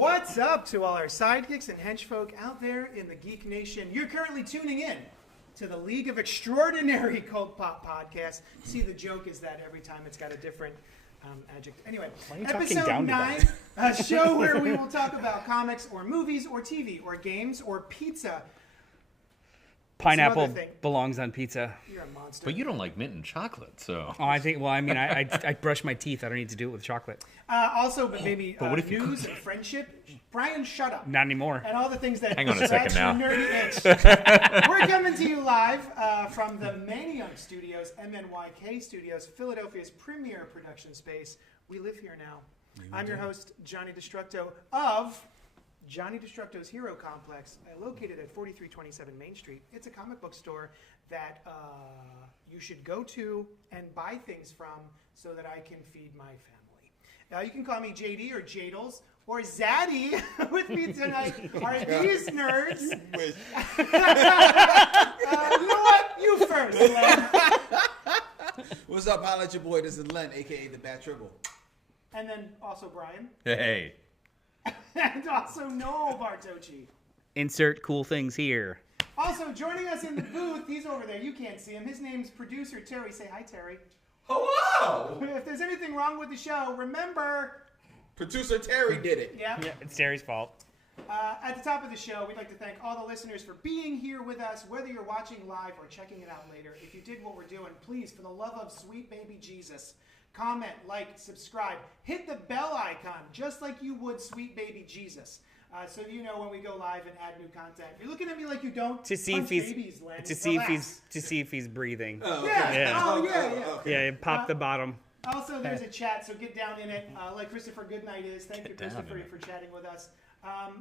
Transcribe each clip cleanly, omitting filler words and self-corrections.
What's up to all our sidekicks and henchfolk out there in the Geek Nation? You're currently tuning in to the League of Extraordinary Cult Pop Podcast. See, the joke is that every time it's got a different adjective. Anyway, episode 9, a show where we will talk about comics or movies or TV or games or pizza. Pineapple belongs on pizza. You're a monster. But you don't like mint and chocolate, so. Oh, I brush my teeth. I don't need to do it with chocolate. Also, but maybe news and friendship. Brian, shut up. Not anymore. And all the things that Hang on a second now. Nerdy itch. We're coming to you live from the Maniac Studios, MNYK Studios, Philadelphia's premier production space. We live here now. I'm your host, Johnny Destructo of Johnny Destructo's Hero Complex, located at 4327 Main Street. It's a comic book store that you should go to and buy things from so that I can feed my family. You can call me JD or Jadles or Zaddy. With me tonight are these nerds. You know what? You first, Len. What's up? Holla at your boy. This is Len, a.k.a. the Bat Triple. And then also Brian. Hey. And also Noel Bartocci. Insert cool things here. Also joining us in the booth, he's over there. You can't see him. His name's producer Terry. Say hi, Terry. Hello! If there's anything wrong with the show, remember... Producer Terry did it. Yeah, it's Terry's fault. At the top of the show, we'd like to thank all the listeners for being here with us, whether you're watching live or checking it out later. If you dig what we're doing, please, for the love of sweet baby Jesus, comment, like, subscribe. Hit the bell icon, just like you would sweet baby Jesus. So you know when we go live and add new content. You're looking at me like you don't to see if he's breathing. Oh, okay. Yeah. Oh, yeah. Okay. Yeah, pop the bottom. Also, there's a chat, so get down in it, like Christopher Goodnight is. Thank you, Christopher, for chatting with us.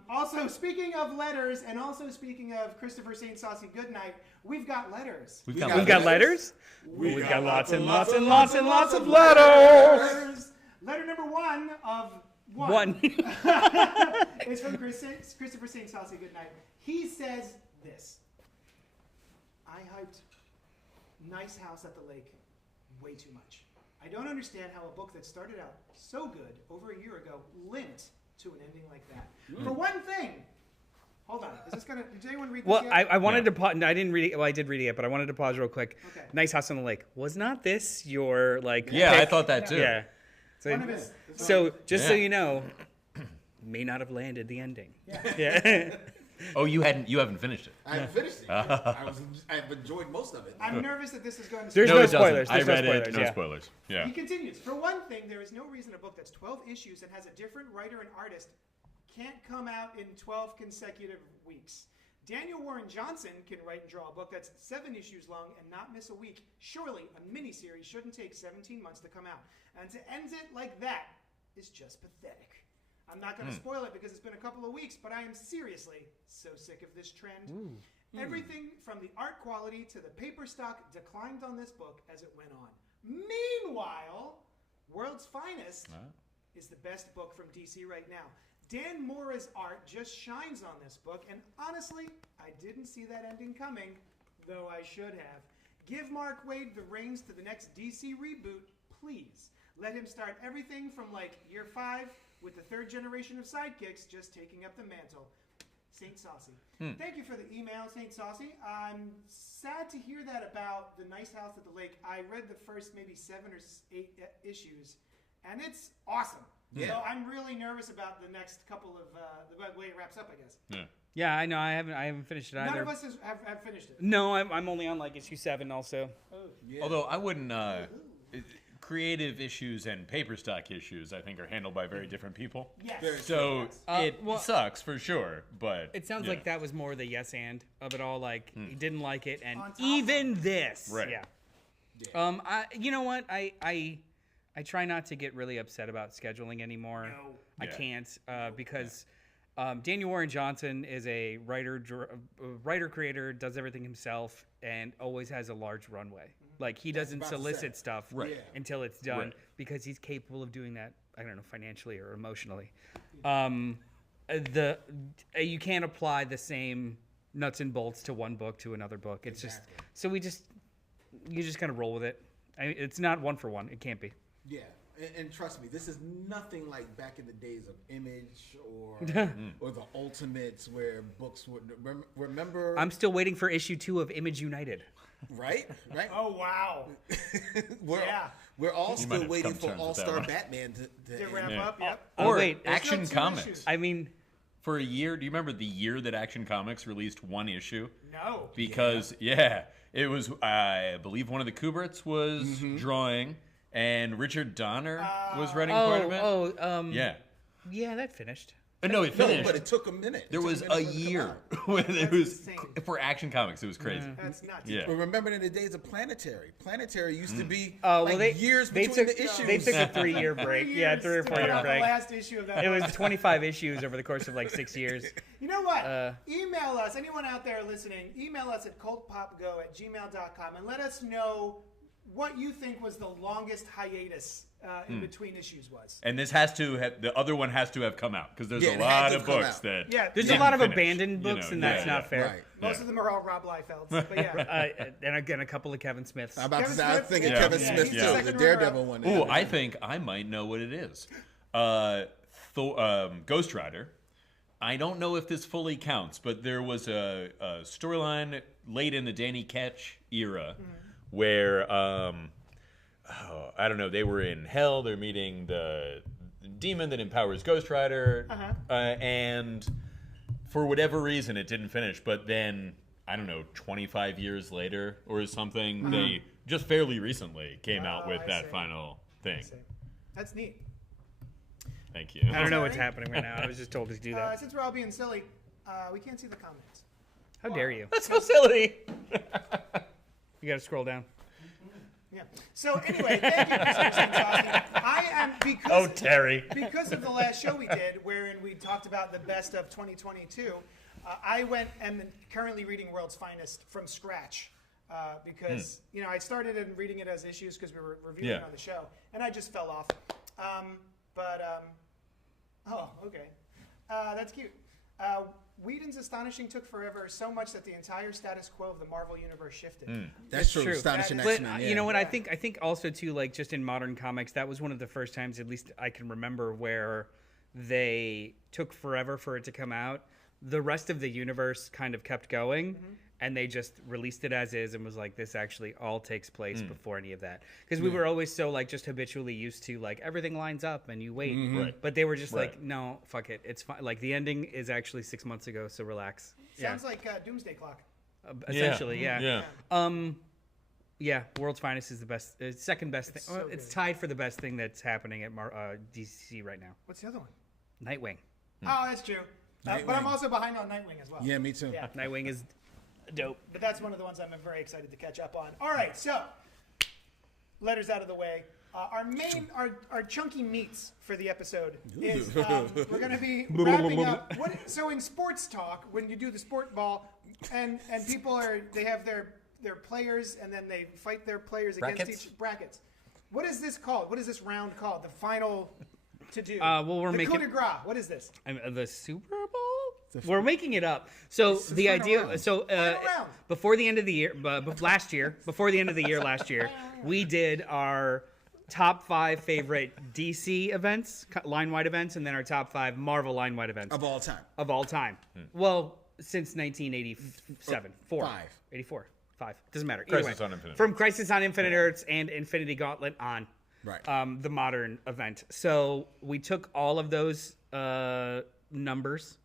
Also, speaking of letters, and also speaking of Christopher St. Saucy Goodnight, we've got letters. We've got letters? We've got lots and lots and lots and lots of letters. Letter number 1 of 1. 1. It's from Christopher St. Saucy Goodnight. He says this. I hyped Nice House at the Lake way too much. I don't understand how a book that started out so good over a year ago limped to an ending like that. For one thing, hold on. Is this gonna? Did anyone read this Well, yet? I wanted to pause. No, I didn't read it. Well, I did read it yet, but I wanted to pause real quick. Okay. Nice House on the Lake. Was not this your pick? I thought that too. Yeah. So, just so Yeah. you know, may not have landed the ending. Yeah. Oh, you haven't finished it. I haven't finished it. I've enjoyed most of it. I'm nervous that this is going to. There's no spoilers. I read spoilers, it. No spoilers. Yeah. He continues. For one thing, there is no reason a book that's 12 issues and has a different writer and artist can't come out in 12 consecutive weeks. Daniel Warren Johnson can write and draw a book that's 7 issues long and not miss a week. Surely a miniseries shouldn't take 17 months to come out. And to end it like that is just pathetic. I'm not going to spoil it because it's been a couple of weeks, but I am seriously so sick of this trend. Everything from the art quality to the paper stock declined on this book as it went on. Meanwhile, World's Finest is the best book from DC right now. Dan Mora's art just shines on this book, and honestly, I didn't see that ending coming, though I should have. Give Mark Waid the reins to the next DC reboot, please. Let him start everything from like year 5 with the 3rd generation of sidekicks just taking up the mantle. Saint Saucy. Thank you for the email, Saint Saucy. I'm sad to hear that about the Nice House at the Lake. I read the first maybe 7 or 8 issues, and it's awesome. Yeah. So I'm really nervous about the next couple of the way it wraps up, I guess. Yeah. Yeah, I know. I haven't finished it either. None of us have finished it. No, I'm only on like issue 7 also. Oh. Yeah. Although I wouldn't. Creative issues and paper stock issues, I think, are handled by very different people. Yes. Very So it well, sucks for sure, but It sounds like that was more the yes and of it all. Like he didn't like it, and On top even this. Right. Yeah. You know what? I try not to get really upset about scheduling anymore. No. I Yeah. can't because Daniel Warren Johnson is a writer creator, does everything himself, and always has a large runway. Like he doesn't about to solicit say. stuff Right. Yeah. until it's done Right. because he's capable of doing that. I don't know, financially or emotionally. You can't apply the same nuts and bolts to one book to another book. It's just so you just kind of roll with it. It's not one for one. It can't be. Yeah. and trust me, this is nothing like back in the days of Image or the Ultimates, where books would remember. I'm still waiting for issue 2 of Image United. Right. Oh wow. We're all You might still have waiting come for to terms with that All-Star one. Batman to Wrap Yeah. up. Yep. Oh, Or wait. Action Still 2 Comics. issues. I mean, For a year, do you remember the year that Action Comics released one issue? No. Because it was, I believe, one of the Kuberts was drawing, and Richard Donner was writing part of it. yeah, that finished. No, it finished. but it took a minute. There was a for it to come year out. when it was insane. for Action Comics. It was crazy. That's nuts. Yeah. But remember in the days of Planetary used to be Oh, years they between took the issues. They took a 3-year break. 3 Yeah, years 3 or to 4 put year out break. The last issue of that. It was 25 issues over the course of like 6 years. You know what? Email us. Anyone out there listening, email us at cultpopgo@gmail.com and let us know what you think was the longest hiatus in between issues was. And this has to have, the other one has to have come out because there's Yeah, a it had lot to of have come books out. that Yeah, There's a didn't lot of finish, abandoned you books, know, and that's yeah, not fair. Right. most of them are all Rob Liefelds. But yeah. And again, a couple of Kevin Smiths. I'm about to Kevin say, I was Smith? thinking Yeah. Kevin Yeah, Smith he's too, the the second Daredevil runner-up. one. Oh, I think I might know what it is. Ghost Rider. I don't know if this fully counts, but there was a storyline late in the Danny Ketch era where, I don't know, they were in hell. They're meeting the demon that empowers Ghost Rider. And for whatever reason, it didn't finish. But then, I don't know, 25 years later or something, they just fairly recently came out with I that see. final thing. That's neat. Thank you. I don't know Sorry? what's happening right now. I was just told to do that. Since we're all being silly, we can't see the comments. How dare you? That's so silly. You got to scroll down. Yeah. So anyway, thank you, Mr. Sansosky. I am Oh, Terry. because of the last show we did, wherein we talked about the best of 2022. I went and currently reading World's Finest from scratch because I started in reading it as issues because we were reviewing it on the show, and I just fell off. Oh, okay, that's cute. Whedon's Astonishing took forever, so much that the entire status quo of the Marvel universe shifted. That's true. true. Astonishing That But is- X-Men. you know what? I think also too, like just in modern comics, that was one of the first times, at least I can remember, where they took forever for it to come out. The rest of the universe kind of kept going, and they just released it as is and was like, this actually all takes place before any of that. Because we were always so like just habitually used to like everything lines up and you wait. Right. But they were just Right. like, no, fuck it, it's fine. Like the ending is actually 6 months ago, so relax. Sounds like Doomsday Clock. Essentially, yeah. Yeah. Yeah, World's Finest is the best, second best thing. so It's good. tied for the best thing that's happening at DC right now. What's the other one? Nightwing. Oh, that's true. But I'm Nightwing. also behind on Nightwing as well. Yeah, me too. Yeah. Nightwing is dope. But that's one of the ones I'm very excited to catch up on. All right, so letters out of the way. Our chunky meats for the episode is we're going to be wrapping up. So in sports talk, when you do the sport ball, and people they have their players, and then they fight their players against Brackets? brackets. What is this called? What is this round called? The final to do. Well, we're the making coup de grace. What is this? the Super Bowl. We're making it up. So the final idea. round. So round. before the end of the year, last year, we did our top 5 favorite DC events, line-wide events, and then our top 5 Marvel line-wide events Of all time. of all time. Well, since 1987, 84, 5. Doesn't matter. Either Crisis way. on Infinite From Crisis on Infinite Earths and Infinity Gauntlet on. Right. The modern event. So we took all of those numbers,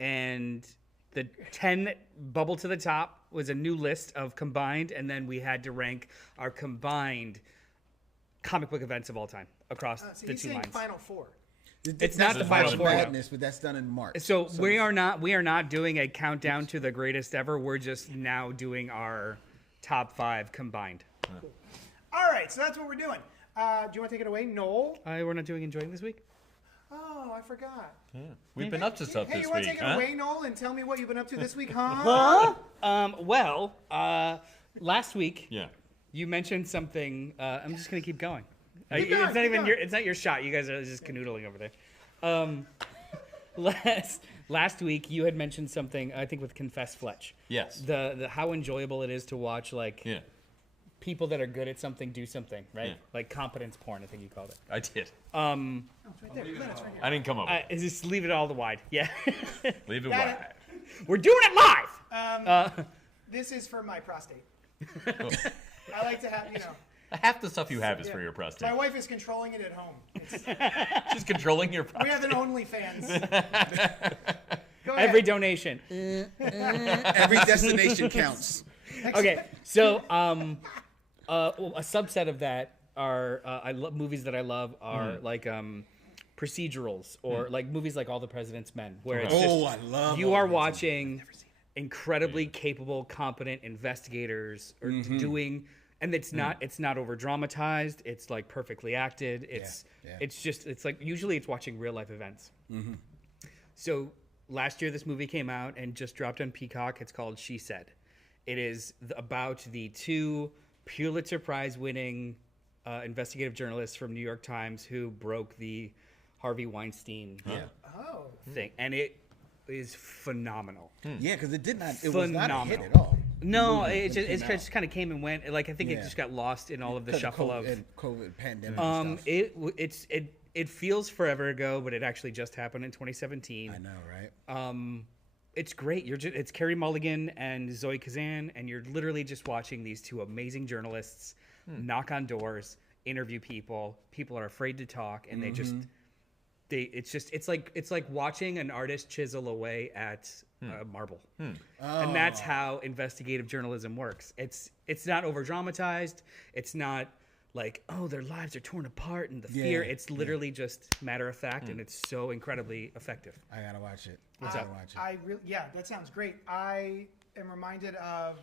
and the 10 bubble to the top was a new list of combined, and then we had to rank our combined comic book events of all time across So the he's two saying lines. Final Four. It's not the Final March Four. Madness, but that's done in March. So we are not doing a countdown to the greatest ever. We're just now doing our top 5 combined. All right, so that's what we're doing. Do you want to take it away, Noel? We're not doing Enjoying this week. Oh, I forgot. We've been up to stuff Hey, this you want week, to take it huh? away, Noel, and tell me what you've been up to this week, huh? Last week Yeah. you mentioned something. I'm just gonna keep going. Keep going, It's not keep even going. it's not your shot. You guys are just canoodling over there. Last week you had mentioned something. I think with Confess Fletch. Yes. The how enjoyable it is to watch like Yeah. people that are good at something do something, right? Yeah. Like competence porn, I think you called it. I did. Oh, it's right there. Glenn, it's right here. I didn't come up with it. Just leave it all the wide. Yeah. Leave it Got wide. We're doing it live. This is for my prostate. I like to have, Half the stuff you have is yeah. for your prostate. My wife is controlling it at home. She's controlling your prostate. We have an OnlyFans. Go ahead. Every donation. Every destination counts. Okay, so a subset of that are I love movies that I love are like procedurals or like movies like All the President's Men, where it's just I love you all are these. watching incredibly capable, competent investigators or doing, and it's not over dramatized. It's like perfectly acted. It's it's like usually it's watching real life events. So last year this movie came out and just dropped on Peacock. It's called She Said. It is about the two Pulitzer Prize winning investigative journalists from New York Times who broke the Harvey Weinstein thing, and it is phenomenal. Yeah, because it did not. It Phenomenal. was not a hit at all. No, Movie it when it just came kind of came and went. Like I think it Yeah. just got lost in all of the 'Cause shuffle COVID, of. and COVID pandemic and stuff. It feels forever ago, but it actually just happened in 2017. I know, right? It's great. It's Carey Mulligan and Zoe Kazan, and you're literally just watching these two amazing journalists knock on doors, interview people. People are afraid to talk, and it's like watching an artist chisel away at marble, and that's how investigative journalism works. It's not over dramatized. It's not like, oh, their lives are torn apart and the fear. It's literally just matter of fact, and it's so incredibly effective. I gotta watch it. What's I up? gotta watch it. Yeah, that sounds great. I am reminded of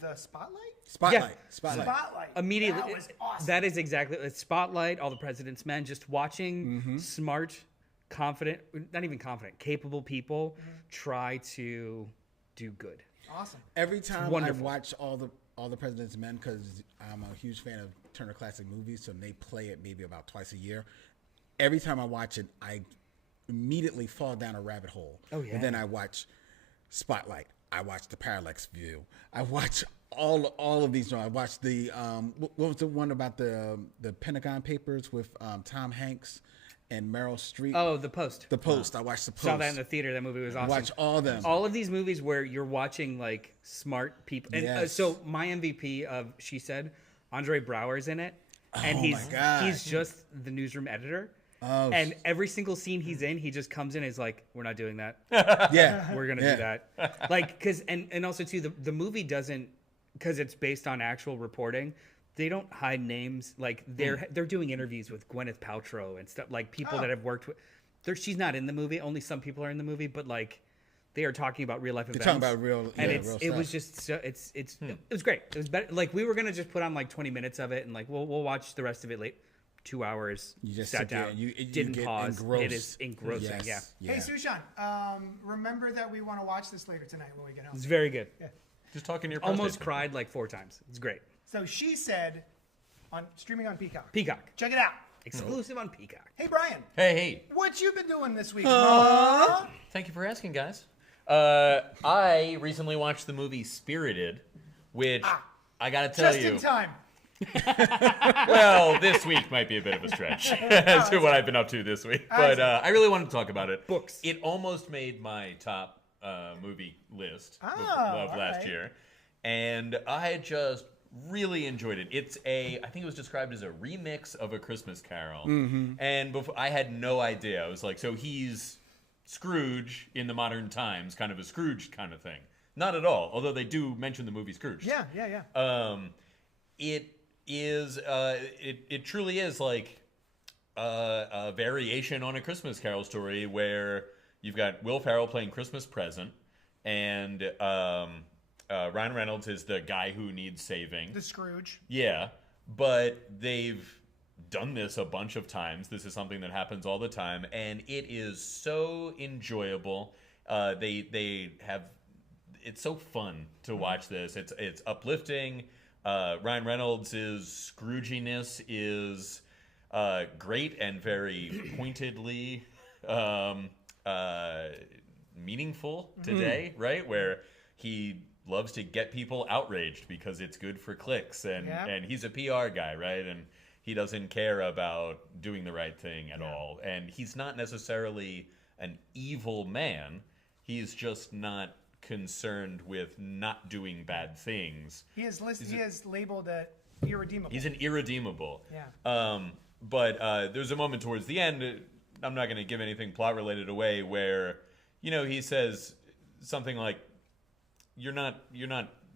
the Spotlight. Spotlight. Immediately, That was awesome. that is exactly it's Spotlight. All the President's Men. Just watching smart, confident, not even confident, capable people try to do good. Awesome. Every time I wonderful. watch all the President's Men, because I'm a huge fan of Turner Classic Movies, so they play it maybe about twice a year. Every time I watch it, I immediately fall down a rabbit hole. Oh, yeah. And then I watch Spotlight. I watch The Parallax View. I watch all of these. I watched the what was the one about the Pentagon Papers with Tom Hanks and Meryl Streep? Oh, The Post. The Post. I watched The Post. Saw that in the theater. That movie was awesome. Watch all of them. All of these movies where you're watching like smart people. And Yes. so my MVP of She Said, Andre Braugher's in it, and Oh my God. he's just the newsroom editor. Oh, And every single scene he's in, he just comes in and is like, "We're not doing that. yeah. We're gonna Yeah. do that." Like, because and also too, the movie doesn't, because it's based on actual reporting. They don't hide names. Like they're doing interviews with Gwyneth Paltrow and stuff, like people that have worked with. She's not in the movie. Only some people are in the movie, but like they are talking about real life events. talking about real- and yeah, it's real it was stuff. just so it was great. It was better. Like we were gonna just put on like 20 minutes of it and like we'll watch the rest of it late. 2 hours. You just sat sit there down. and you didn't get pause. engrossed. It is engrossing. Yes. Yeah, Hey, Sushan, remember that we want to watch this later tonight when we get home. it's very good. Just talking to your Almost prostate. cried like 4 times. It's great. So She Said, streaming on Peacock. Peacock. Check it out. Exclusive on Peacock. Hey, Brian, Hey. what you been doing this week? Thank you for asking, guys. I recently watched the movie Spirited, which I gotta tell Just you. in time. Well, this week might be a bit of a stretch as to what I've been up to this week, but I really wanted to talk about it. Books. It almost made my top movie list of all last right. year, and I just really enjoyed it. It's I think it was described as a remix of A Christmas Carol, and before, I had no idea. I was like, so he's Scrooge in the modern times, kind of a Scrooge kind of thing. Not at all, although they do mention the movie Scrooge. Yeah. It truly is like a variation on A Christmas Carol story where you've got Will Ferrell playing Christmas Present, and Ryan Reynolds is the guy who needs saving. The Scrooge. Yeah, but they've done this a bunch of times. This is something that happens all the time, and it is so enjoyable. They have. It's so fun to watch this. It's uplifting. Ryan Reynolds' Scrooginess is great and very pointedly meaningful today, right? Where he loves to get people outraged because it's good for clicks, and Yeah. and he's a PR guy, right? And he doesn't care about doing the right thing at all. And he's not necessarily an evil man. He's just not concerned with not doing bad things. He is labeled irredeemable. He's an irredeemable. Yeah. But there's a moment towards the end, I'm not going to give anything plot related away, where, he says something like, you're not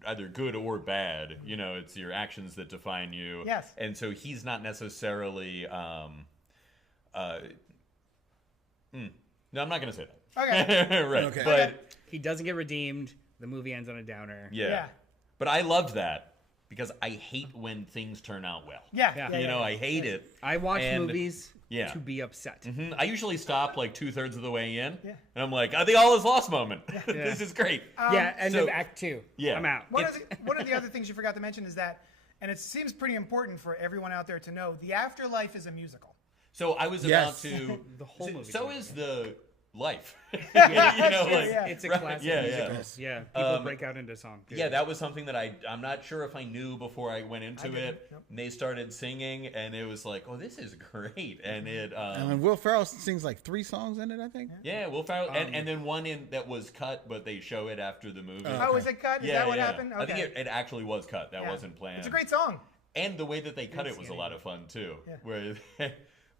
either good or bad. It's your actions that define you. Yes. And so he's not necessarily, no, I'm not going to say that. Okay. Right. Okay. But He doesn't get redeemed. The movie ends on a downer. Yeah. But I loved that because I hate when things turn out well. Yeah. Yeah. I hate it. I watch And- movies Yeah. to be upset. I usually stop like 2/3 of the way in, Yeah. and I'm like, the all is lost moment. This is great. Yeah, end so- of Act 2. Yeah. I'm out. One of the other things you forgot to mention is that, and it seems pretty important for everyone out there to know, the afterlife is a musical. So I was Yes. about to. The whole movie. So is the life. That's true, like, yeah. It's a right, classic yeah, musical. yeah. People break out into song. Yeah, that was something that I'm not sure if I knew before I went into didn't. it. Nope. And they started singing, and it was like, oh, this is great. And it, And Will Ferrell sings like 3 songs in it, I think. yeah, Will Ferrell, and then one that was cut, but they show it after the movie. Oh, is it cut? Is that what happened? Okay. I think it actually was cut. That Yeah. wasn't planned. It's a great song. And the way that they cut it was a lot of fun too. Yeah. Where,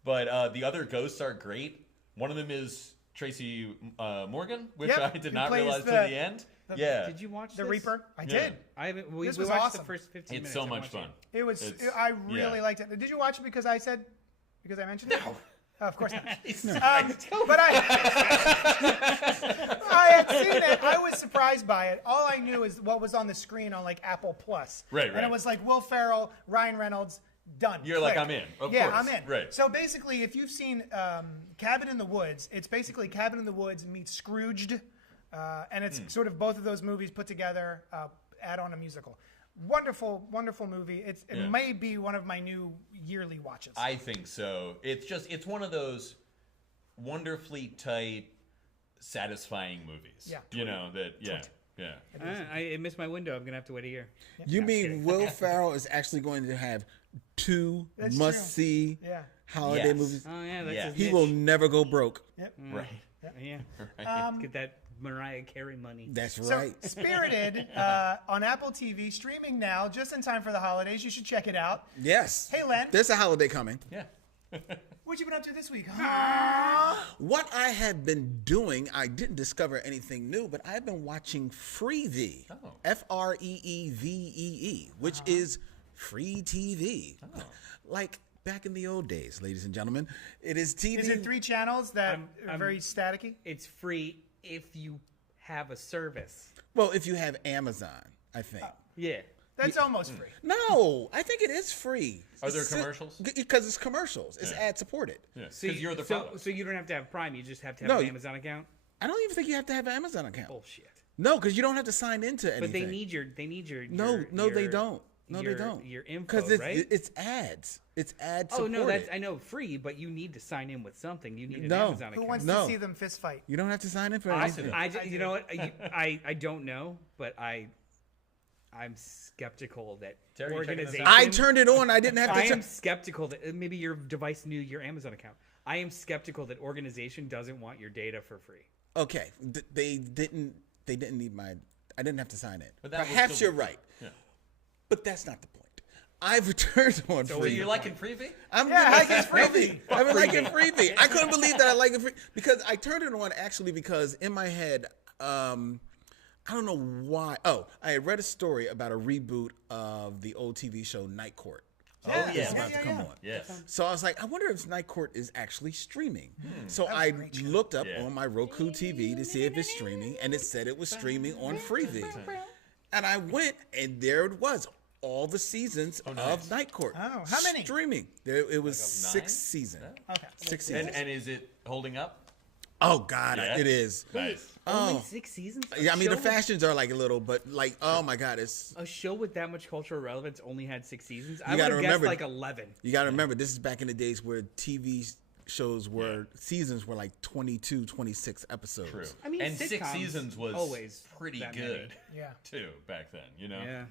but the other ghosts are great. One of them is Tracy Morgan, which Yep, I did who not plays realize the- till the end. Yeah, Did you watch The this? Reaper. I Yeah. did. I haven't. We This watched was the awesome. first 15 minutes. it's so I much watched fun. It was. It's- I really yeah. liked it. Did you watch it because I mentioned it? No. Oh, of course not. No. But I had seen it. I was surprised by it. All I knew is what was on the screen on like Apple Plus. Right, And right. it was like Will Ferrell, Ryan Reynolds, done. You're like, Click. I'm in. Of yeah, course. I'm in. Right. So basically, if you've seen Cabin in the Woods, it's basically Cabin in the Woods meets Scrooged, and it's sort of both of those movies put together, add on a musical. Wonderful, wonderful movie. It Yeah. may be one of my new yearly watches. I think so. It's one of those wonderfully tight, satisfying movies. Yeah. Yeah. I missed my window. I'm gonna have to wait a year. You mean Will Ferrell is actually going to have 2 That's must-see Yeah. holiday Yes. movies? Oh yeah, that's Yeah. his He niche. will never go broke. Yep. Right. Yeah. Get that Mariah Carey money. That's So, right. Spirited on Apple TV, streaming now, just in time for the holidays. You should check it out. Yes. Hey, Len. There's a holiday coming. Yeah. What you been up to this week? What I have been doing, I didn't discover anything new, but I've been watching Freevee. Oh. Freevee, which is free TV. Like back in the old days, ladies and gentlemen. It is TV. Is it 3 channels that are I'm- very staticky? It's free if you have a service. Well, if you have Amazon, I think. Yeah. That's almost free. No, I think it is free. Are there commercials? Because it's commercials. It's Yeah. ad supported. Yeah. So Because you're the product. so you don't have to have Prime. You just have to have No, an you- Amazon account. I don't even think you have to have an Amazon account. Bullshit. No, because you don't have to sign into anything. But they need your. No, they don't. No, they your- don't. Your info, Because it's, right? it's ads. It's ad Oh supported. no, that's I know free, but you need to sign in with something. You need an No. Amazon Who account. wants No. to see them fist fight? You don't have to sign in for Awesome. anything. You know what? I don't know, but I'm skeptical that Terry, you checking this organization. out? I turned it on. I didn't have to. I am check. skeptical that maybe your device knew your Amazon account. I am skeptical that organization doesn't want your data for free. Okay, they didn't. They didn't need my. I didn't have to sign in. But that would Perhaps still you're be- right. Yeah. But that's not the point. I've returned on So free. you're liking Freevee? I'm Yeah, liking I like Freevee. I've been liking Freevee. I couldn't believe that I like it free because I turned it on actually because in my head, I don't know why. Oh, I had read a story about a reboot of the old TV show Night Court. Yeah, It's yes. about to come on. Yes. So I was like, I wonder if Night Court is actually streaming. So I looked up Yeah. on my Roku TV to see if it's streaming, and it said it was streaming on Freevee. And I went, and there it was, all the seasons of Night Court. Oh, how many? Streaming. It was Like 6 9? seasons. Okay. 6 seasons. And is it holding up? Oh God, Yeah? it is. Nice. Only Oh, 6 seasons. yeah. I mean, the show with- fashions are like a little, but like, oh my God, it's. A show with that much cultural relevance only had 6 seasons. I You would gotta have guessed remember- like 11. You got to remember, this is back in the days where TV shows were seasons were like 22, 26 episodes. True. I mean, and 6 sitcoms seasons was always pretty that good. Yeah. Too back then, you know. Yeah.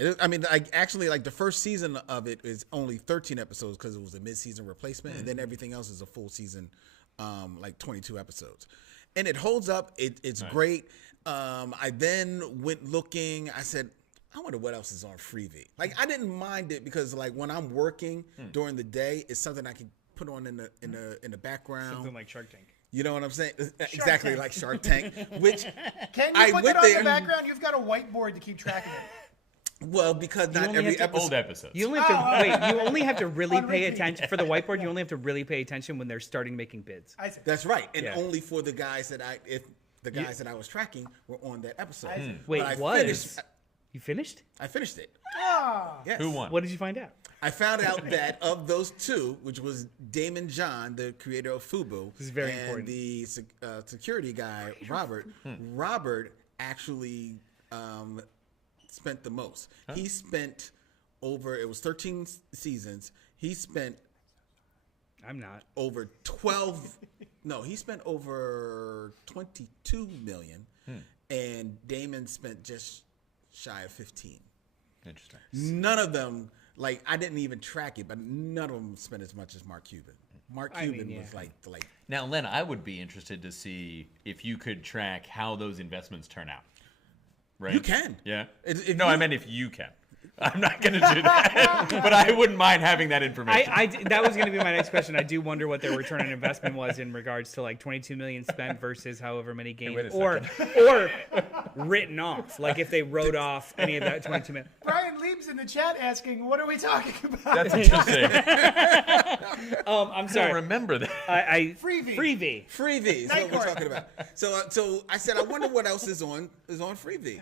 Yeah, I mean, like actually, like the first season of it is only 13 episodes because it was a mid-season replacement, and then everything else is a full season, like 22 episodes, and it holds up. It's great. I then went looking. I said, I wonder what else is on Freevee. Like I didn't mind it because like when I'm working during the day, it's something I can put on in the background. Something like Shark Tank. You know what I'm saying? Exactly Tank. like Shark Tank. Which Can you put that on the background? You've got a whiteboard to keep track of it. well, because not only every have to- episode. Old episodes. You only have to wait. You only have to really On pay repeat. attention for the whiteboard. You only have to really pay attention when they're starting making bids. I see. That's right, and Yeah. only for the guys that I was tracking were on that episode. I see. Wait, But was you finished? I finished it. Ah. Yes. Who won? What did you find out? I found out that of those two, which was Damon John, the creator of Fubu, This is very and important. the security guy Robert, Robert actually spent the most. He spent it was 13 seasons. He spent I'm not. over 12 no, he spent over 22 million, and Damon spent just shy of 15. Interesting. None of them, like I didn't even track it, but none of them spent as much as Mark Cuban. Mark Cuban was like Now, Len, I would be interested to see if you could track how those investments turn out. Right? You can. Yeah. If No, I meant if you can. I'm not going to do that, but I wouldn't mind having that information. That was going to be my next question. I do wonder what their return on investment was in regards to like 22 million spent versus however many games, wait a or written off. Like if they wrote off any of that 22 million. Brian Lieb's in the chat asking, "What are we talking about?" That's interesting. I'm I don't sorry. remember that. Freevee. Freevee is what we're Nightcore. talking about. So I said, I wonder what else is on Freevee.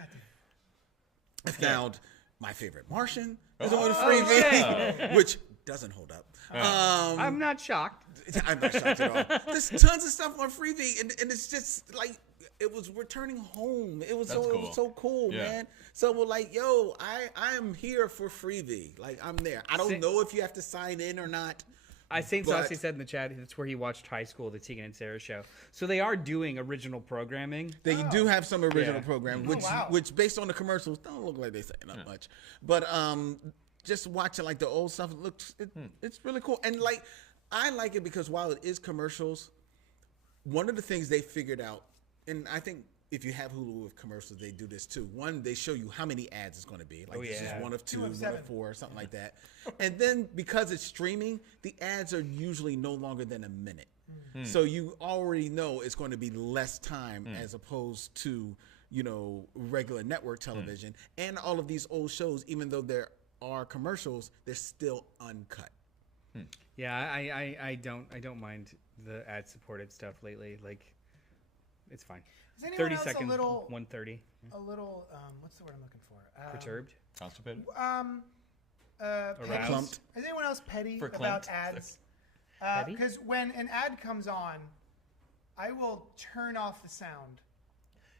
I found My Favorite Martian is on Freevee, which doesn't hold up. I'm not shocked. I'm not shocked at all. There's tons of stuff on Freevee, and it's just like it was returning home. It was That's it cool. was so cool, Yeah. man. So we're like, yo, I am here for Freevee. Like I'm there. I don't know if you have to sign in or not. Saint But- Saucy said in the chat that's where he watched High School, the Tegan and Sarah show. So they are doing original programming. They do have some original Yeah. program, wow. which based on the commercials don't look like they say not much. But just watching like the old stuff it's really cool. And like I like it because while it is commercials, one of the things they figured out, and I think if you have Hulu with commercials, they do this too. One, they show you how many ads it's going to be. Like this is one of 2, Two of one seven. of 4, something like that. And then because it's streaming, the ads are usually no longer than a minute. So you already know it's going to be less time as opposed to, regular network television. And all of these old shows, even though there are commercials, they're still uncut. Yeah, I don't mind the ad supported stuff lately. Like, it's fine. Is anyone 30 else seconds, a little, 130. what's the word I'm looking for? Perturbed. Constipated? Petty. Clumped. Is anyone else petty For about clumped. ads? Petty? Because when an ad comes on, I will turn off the sound.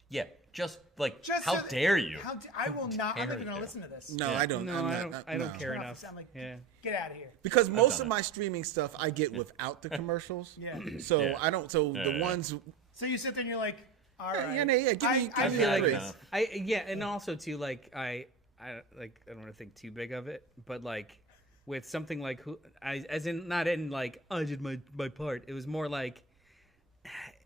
Yeah, just Just how so that- dare you? I will not. I'm not dare even going to you. listen to this. No, Yeah. I don't. No, I don't care Turn off enough. the sound, like, Yeah. Get out of here. Because most done of my streaming stuff I get without the commercials. Yeah. So Yeah. I don't. So the Yeah. ones. So you sit there and you're like, all right. Yeah, give me I feel like grace. and also too like I don't want to think too big of it, but like with something like as in not in like I did my part. It was more like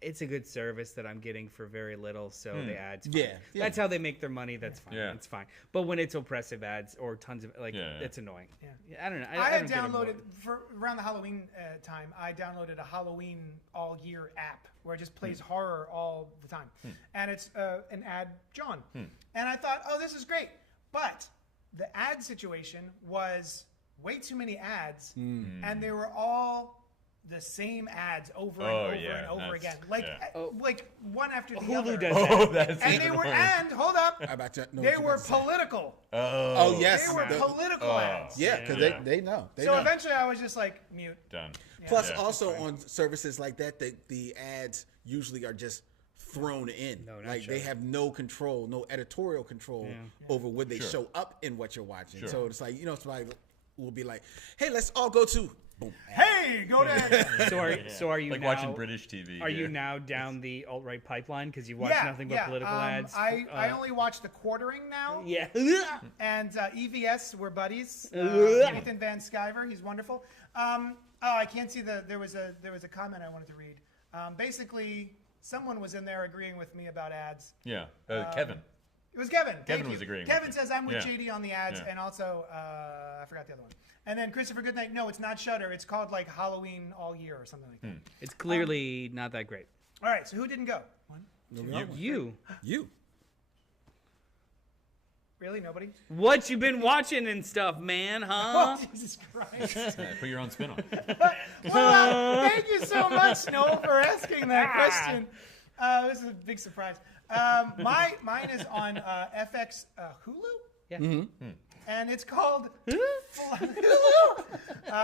it's a good service that I'm getting for very little, so the ads. Fine. Yeah. That's how they make their money. That's fine. Yeah. It's fine. But when it's oppressive ads or tons of Yeah. it's annoying. Yeah. I don't know. I had don't get it more. downloaded for around the Halloween time. I downloaded a Halloween all year app where it just plays horror all the time, and it's an ad John. And I thought, oh, this is great, but the ad situation was way too many ads, and they were all the same ads over and over and over again, like like one after the Hulu other. does that. That's And even they were, worse. and hold up, I about to know they what you're were about to say. political. Oh yes. They were The- political ads. Yeah, because they know. They So know. eventually, I was just like mute. Done. Plus, Yeah. also on services like that, the ads usually are just thrown in. No, not like they sure. have no control, no editorial control over when they Sure. show up in what you're watching. Sure. So it's like somebody will be like, "Hey, let's all go to Boom. Hey, go to. So are you Like now, watching British TV. Are you here. now down the alt-right pipeline because you watch nothing but political ads? I only watch the quartering now. Yeah. And EVS, we're buddies. Ethan Van Sciver, he's wonderful. I can't see there was a comment I wanted to read. Basically, someone was in there agreeing with me about ads. Yeah, Kevin. It was Kevin. Kevin Thank was you. agreeing Kevin with says I'm with Yeah. JD on the ads, Yeah. and also I forgot the other one. And then Christopher Goodnight. No, it's not Shudder. It's called like Halloween All Year or something like that. It's clearly not that great. All right, so who didn't go? You. Really? Nobody? What you been watching and stuff, man, huh? Oh, Jesus Christ. Yeah, put your own spin on it. Well, thank you so much, Noel, for asking that question. This is a big surprise. Mine is on FX Hulu? Yeah. And it's called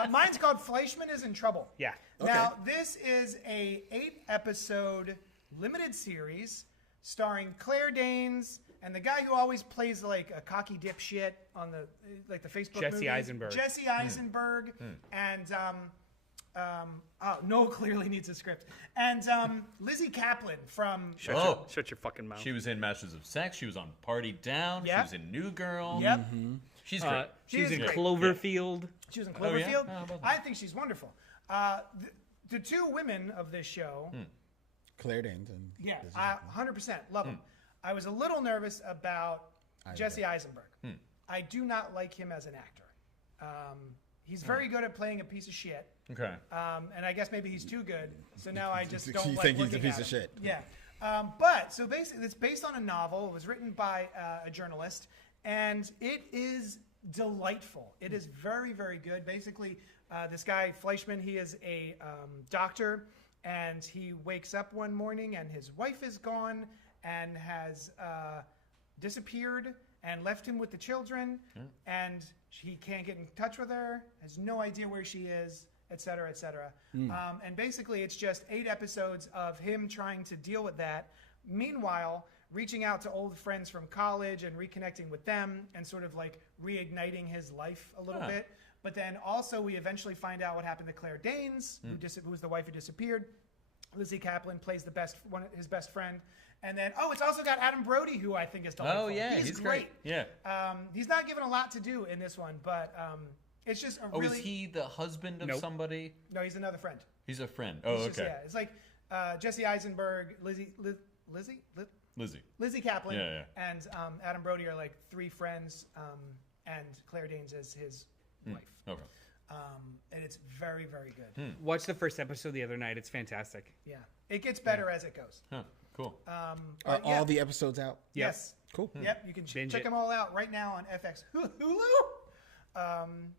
mine's called Fleischman is in Trouble. Yeah. Now, this is a 8-episode limited series starring Claire Danes and the guy who always plays like a cocky dipshit on the Facebook Jesse movies. Eisenberg. Jesse Eisenberg. And Noel clearly needs a script. And Lizzie Kaplan from Shut your fucking mouth. She was in Masters of Sex. She was on Party Down. Yep. She was in New Girl. Yep. She's great. She was is in great. Cloverfield. She was in Oh, yeah? Cloverfield. Oh, well I think she's wonderful. The two women of this show, Claire Danes. And 100% love them. I was a little nervous about Jesse Eisenberg. I do not like him as an actor. He's very good at playing a piece of shit. Okay. And I guess maybe he's too good. So now I just You don't like think he's a looking piece at of him. shit. Yeah. But so basically, it's based on a novel. It was written by a journalist, and it is delightful. It is very, very good. Basically, this guy Fleischman, he is a doctor, and he wakes up one morning, and his wife is gone and has disappeared and left him with the children, and he can't get in touch with her, has no idea where she is, et cetera, et cetera. And basically, it's just 8 episodes of him trying to deal with that. Meanwhile, reaching out to old friends from college and reconnecting with them and sort of like reigniting his life a little bit. But then also we eventually find out what happened to Claire Danes, who was the wife who disappeared. Lizzie Kaplan plays his best friend. And then, it's also got Adam Brody, who I think is delightful. Oh, yeah. He's great. Yeah. He's not given a lot to do in this one, but it's just a really... is he the husband of Nope. somebody? No, he's another friend. He's a friend. Oh, It's okay. just, yeah, it's like Jesse Eisenberg, Lizzie Kaplan, and Adam Brody are like 3 friends, and Claire Danes is his wife. Okay. And it's very, very good. Watched the first episode the other night. It's fantastic. Yeah, it gets better as it goes. Huh. Cool. Are But all the episodes out? Yes. Cool. Yep, you can Binge check it. them all out right now on FX Hulu.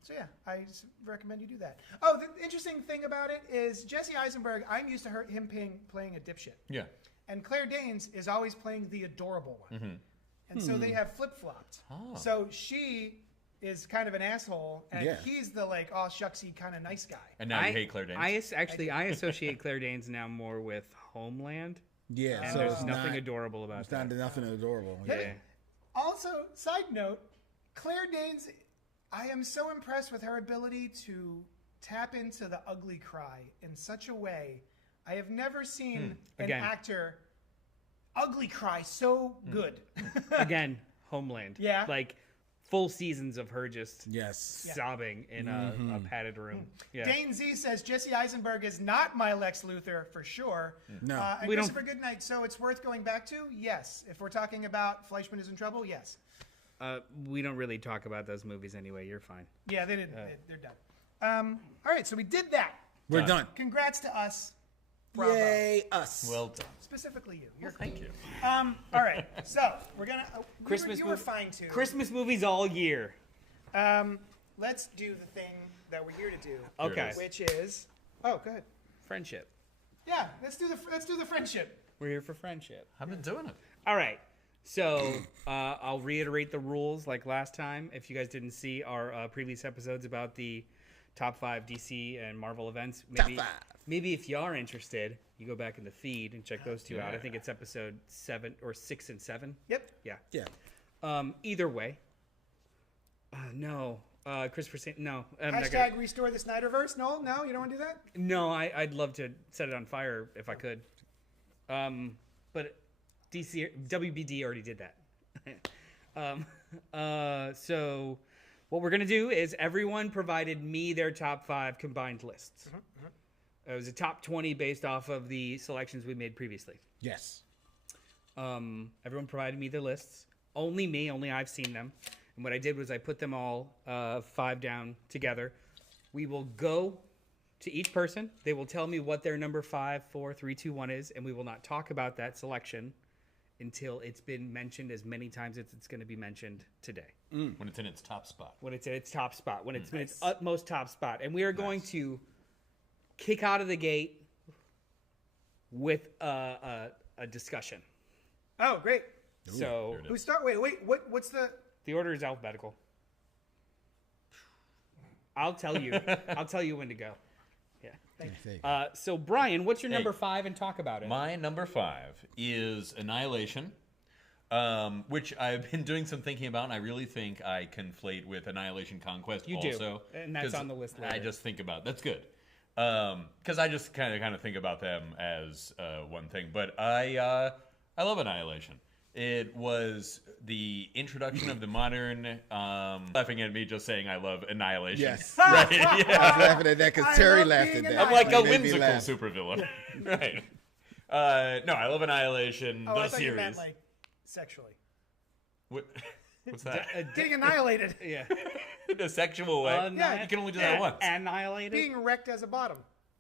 So yeah, I just recommend you do that. Oh, the interesting thing about it is Jesse Eisenberg, I'm used to him playing a dipshit. Yeah. And Claire Danes is always playing the adorable one. And so they have flip-flopped. Oh. So she is kind of an asshole, and he's the like, oh, shucksy kind of nice guy. And now you hate Claire Danes. I associate Claire Danes now more with Homeland. Yeah. And so there's it's nothing not, adorable about It's that. not nothing adorable. Yeah. Also, side note, Claire Danes, I am so impressed with her ability to tap into the ugly cry in such a way. I have never seen an Again. actor ugly cry so good. Again, Homeland. Yeah. Like full seasons of her just Yes. sobbing in a padded room. Yeah. Dane Z says Jesse Eisenberg is not my Lex Luthor for sure. No. And We don't- Christopher Goodnight, so it's worth going back to? Yes. If we're talking about Fleischman is in Trouble, yes. We don't really talk about those movies anyway. You're fine. Yeah, they didn't. They're done. All right, so we did that. We're done. Congrats to us. Bravo. Yay, us. Well done. Specifically you. You're Thank you. All right, so we're gonna. Christmas You were movie- fine too. Christmas movies all year. Let's do the thing that we're here to do. Okay. is. Which is. Oh, go ahead. Friendship. Yeah, let's do the friendship. We're here for friendship. I've been doing it. All right. So I'll reiterate the rules like last time. If you guys didn't see our previous episodes about the top 5 DC and Marvel events, maybe if you are interested, you go back in the feed and check those 2 out. I think it's episode 7 or 6 and 7. Yep. Yeah. Yeah. Either way. No. No. I'm not Hashtag restore the Snyderverse. No, you don't want to do that? No, I'd love to set it on fire if I could. But WBD already did that. So what we're going to do is everyone provided me their top 5 combined lists. It was a top 20 based off of the selections we made previously. Yes. Everyone provided me their lists. Only I've seen them. And what I did was I put them all 5 down together. We will go to each person. They will tell me what their number 5, 4, 3, 2, 1 is, and we will not talk about that selection until it's been mentioned as many times as it's going to be mentioned today. When it's in its top spot. When it's in its top spot. When it's in its utmost top spot. And we are going to kick out of the gate with a discussion. Oh, great. So Who start? Wait. What's the? the order is alphabetical. I'll tell you. I'll tell you when to go. Yeah. So Brian, what's your number 5 and talk about it? My number 5 is Annihilation, which I've been doing some thinking about, and I really think I conflate with Annihilation Conquest You also. do, and that's on the list later. I just think about that's good. Because I just kind of think about them as one thing. But I love Annihilation. It was the introduction of the modern. Laughing at me just saying I love Annihilation. Yes. Right. I was Yeah. laughing at that because Terry love laughed being at an that. I'm like a It made me whimsical laugh. supervillain. Right. No, I love Annihilation. Oh, the I thought series. you meant like sexually. What's that? Getting annihilated. Yeah. In a sexual way. Yeah, You can only do that once. Annihilated. Being wrecked as a bottom.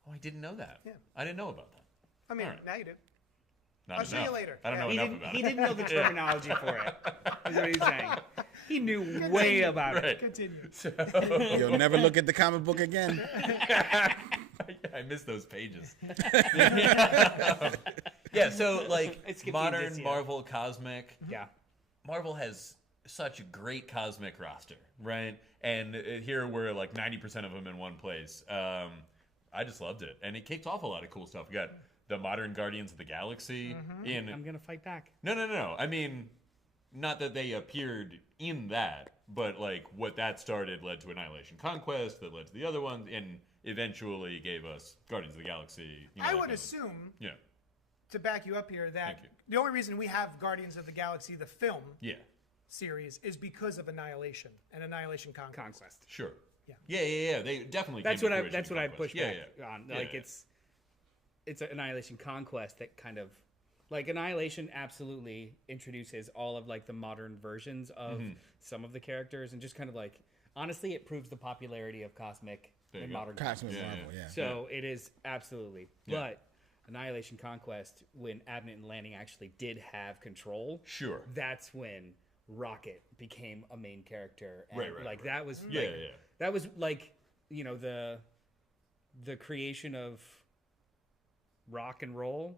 Oh, I didn't know that. Yeah. I didn't know about that. I mean, All right. now you do. Not I'll show you enough. later. I don't know He enough didn't, about he it. didn't know the terminology for it. Is what he's saying. He knew way about it. Right. Continue. So, You'll never look at the comic book again. I miss those pages. Yeah, so like It's confusing, modern yeah. Marvel cosmic. Yeah. Marvel has such a great cosmic roster, right? And here we're like 90% of them in one place. I just loved it, and it kicked off a lot of cool stuff. We got the modern Guardians of the Galaxy in. I'm gonna fight back. No. I mean, not that they appeared in that, but like what that started led to Annihilation Conquest, that led to the other ones, and eventually gave us Guardians of the Galaxy. You know, I like would a- assume, Yeah. to back you up here, that Thank you. the only reason we have Guardians of the Galaxy, the film Yeah. series, is because of Annihilation and Annihilation Conquest. Conquest. Sure. Yeah. Yeah. They definitely. That's came what to I. fruition That's in what I Conquest. push back on. Yeah, Like yeah. it's an Annihilation Conquest that kind of like Annihilation absolutely introduces all of like the modern versions of Mm-hmm. some of the characters and just kind of like honestly it proves the popularity of cosmic There you and go. modern Cosmic Yeah, Marvel, yeah. So it is absolutely. Yeah. But Annihilation Conquest, when Abnett and Lanning actually did have control, Sure. that's when Rocket became a main character. And Right, like right. that was Yeah, like, yeah. that was like, you know, the creation of rock and roll,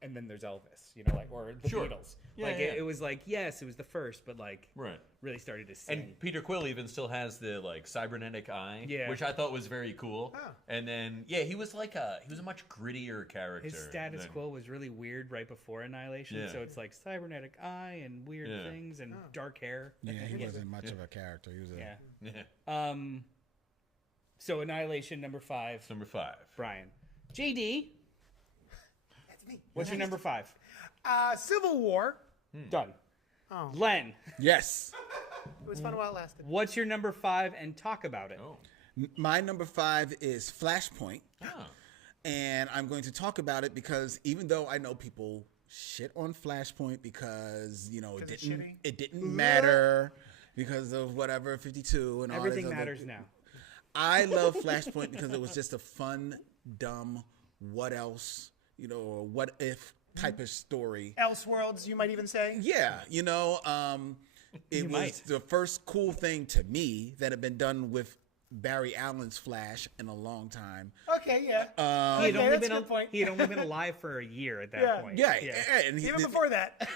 and then there's Elvis, you know, like or the Sure. Beatles. Yeah, like yeah. It was like yes, it was the first, but like Right. really started to sing. And Peter Quill even still has the like cybernetic eye, Yeah. which I thought was very cool. Oh. And then he was like a much grittier character. his status than- quo was really weird right before Annihilation, Yeah. so it's like cybernetic eye and weird Yeah. things and dark hair. Yeah, he wasn't much of a character. He was a Yeah. Yeah. So Annihilation number 5, Number 5. Brian. JD, That's me. what's your number 5? Civil War. Done. Oh. Len, Yes. It was fun while it lasted. what's your number 5 and talk about it? Oh. My number 5 is Flashpoint. Oh. And I'm going to talk about it because even though I know people shit on Flashpoint because, you know, 'Cause it's shitty? it didn't matter because of whatever 52 and all Everything this other- matters now. I love Flashpoint because it was just a fun, dumb, what else, you know, or what if type of story. Elseworlds, you might even say. Yeah, you know, it was might. the first cool thing to me that had been done with Barry Allen's Flash in a long time. Okay, yeah. He had Okay, only that's been a good point. he had only been alive for a year at that Yeah. point. Yeah, and he Even did- before that.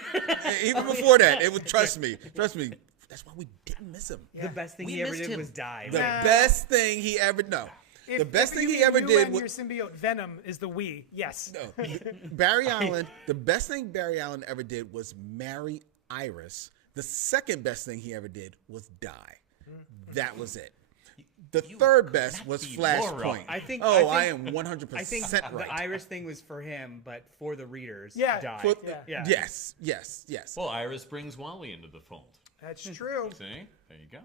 even before that, it would trust me. That's why we didn't miss him. The best thing We he ever missed did him. was die. The Right? best thing he ever the best thing he ever did And was your symbiote Venom is the we. Yes. Barry Allen. The best thing Barry Allen ever did was marry Iris. The second best thing he ever did was die. That was it. The third best was be more wrong. Flashpoint. I think. I am 100% I think right. the Iris thing was for him, but for the readers, Yeah, died. For- Yeah. Yes. Well, Iris brings Wally into the fold. That's true. See? There you go.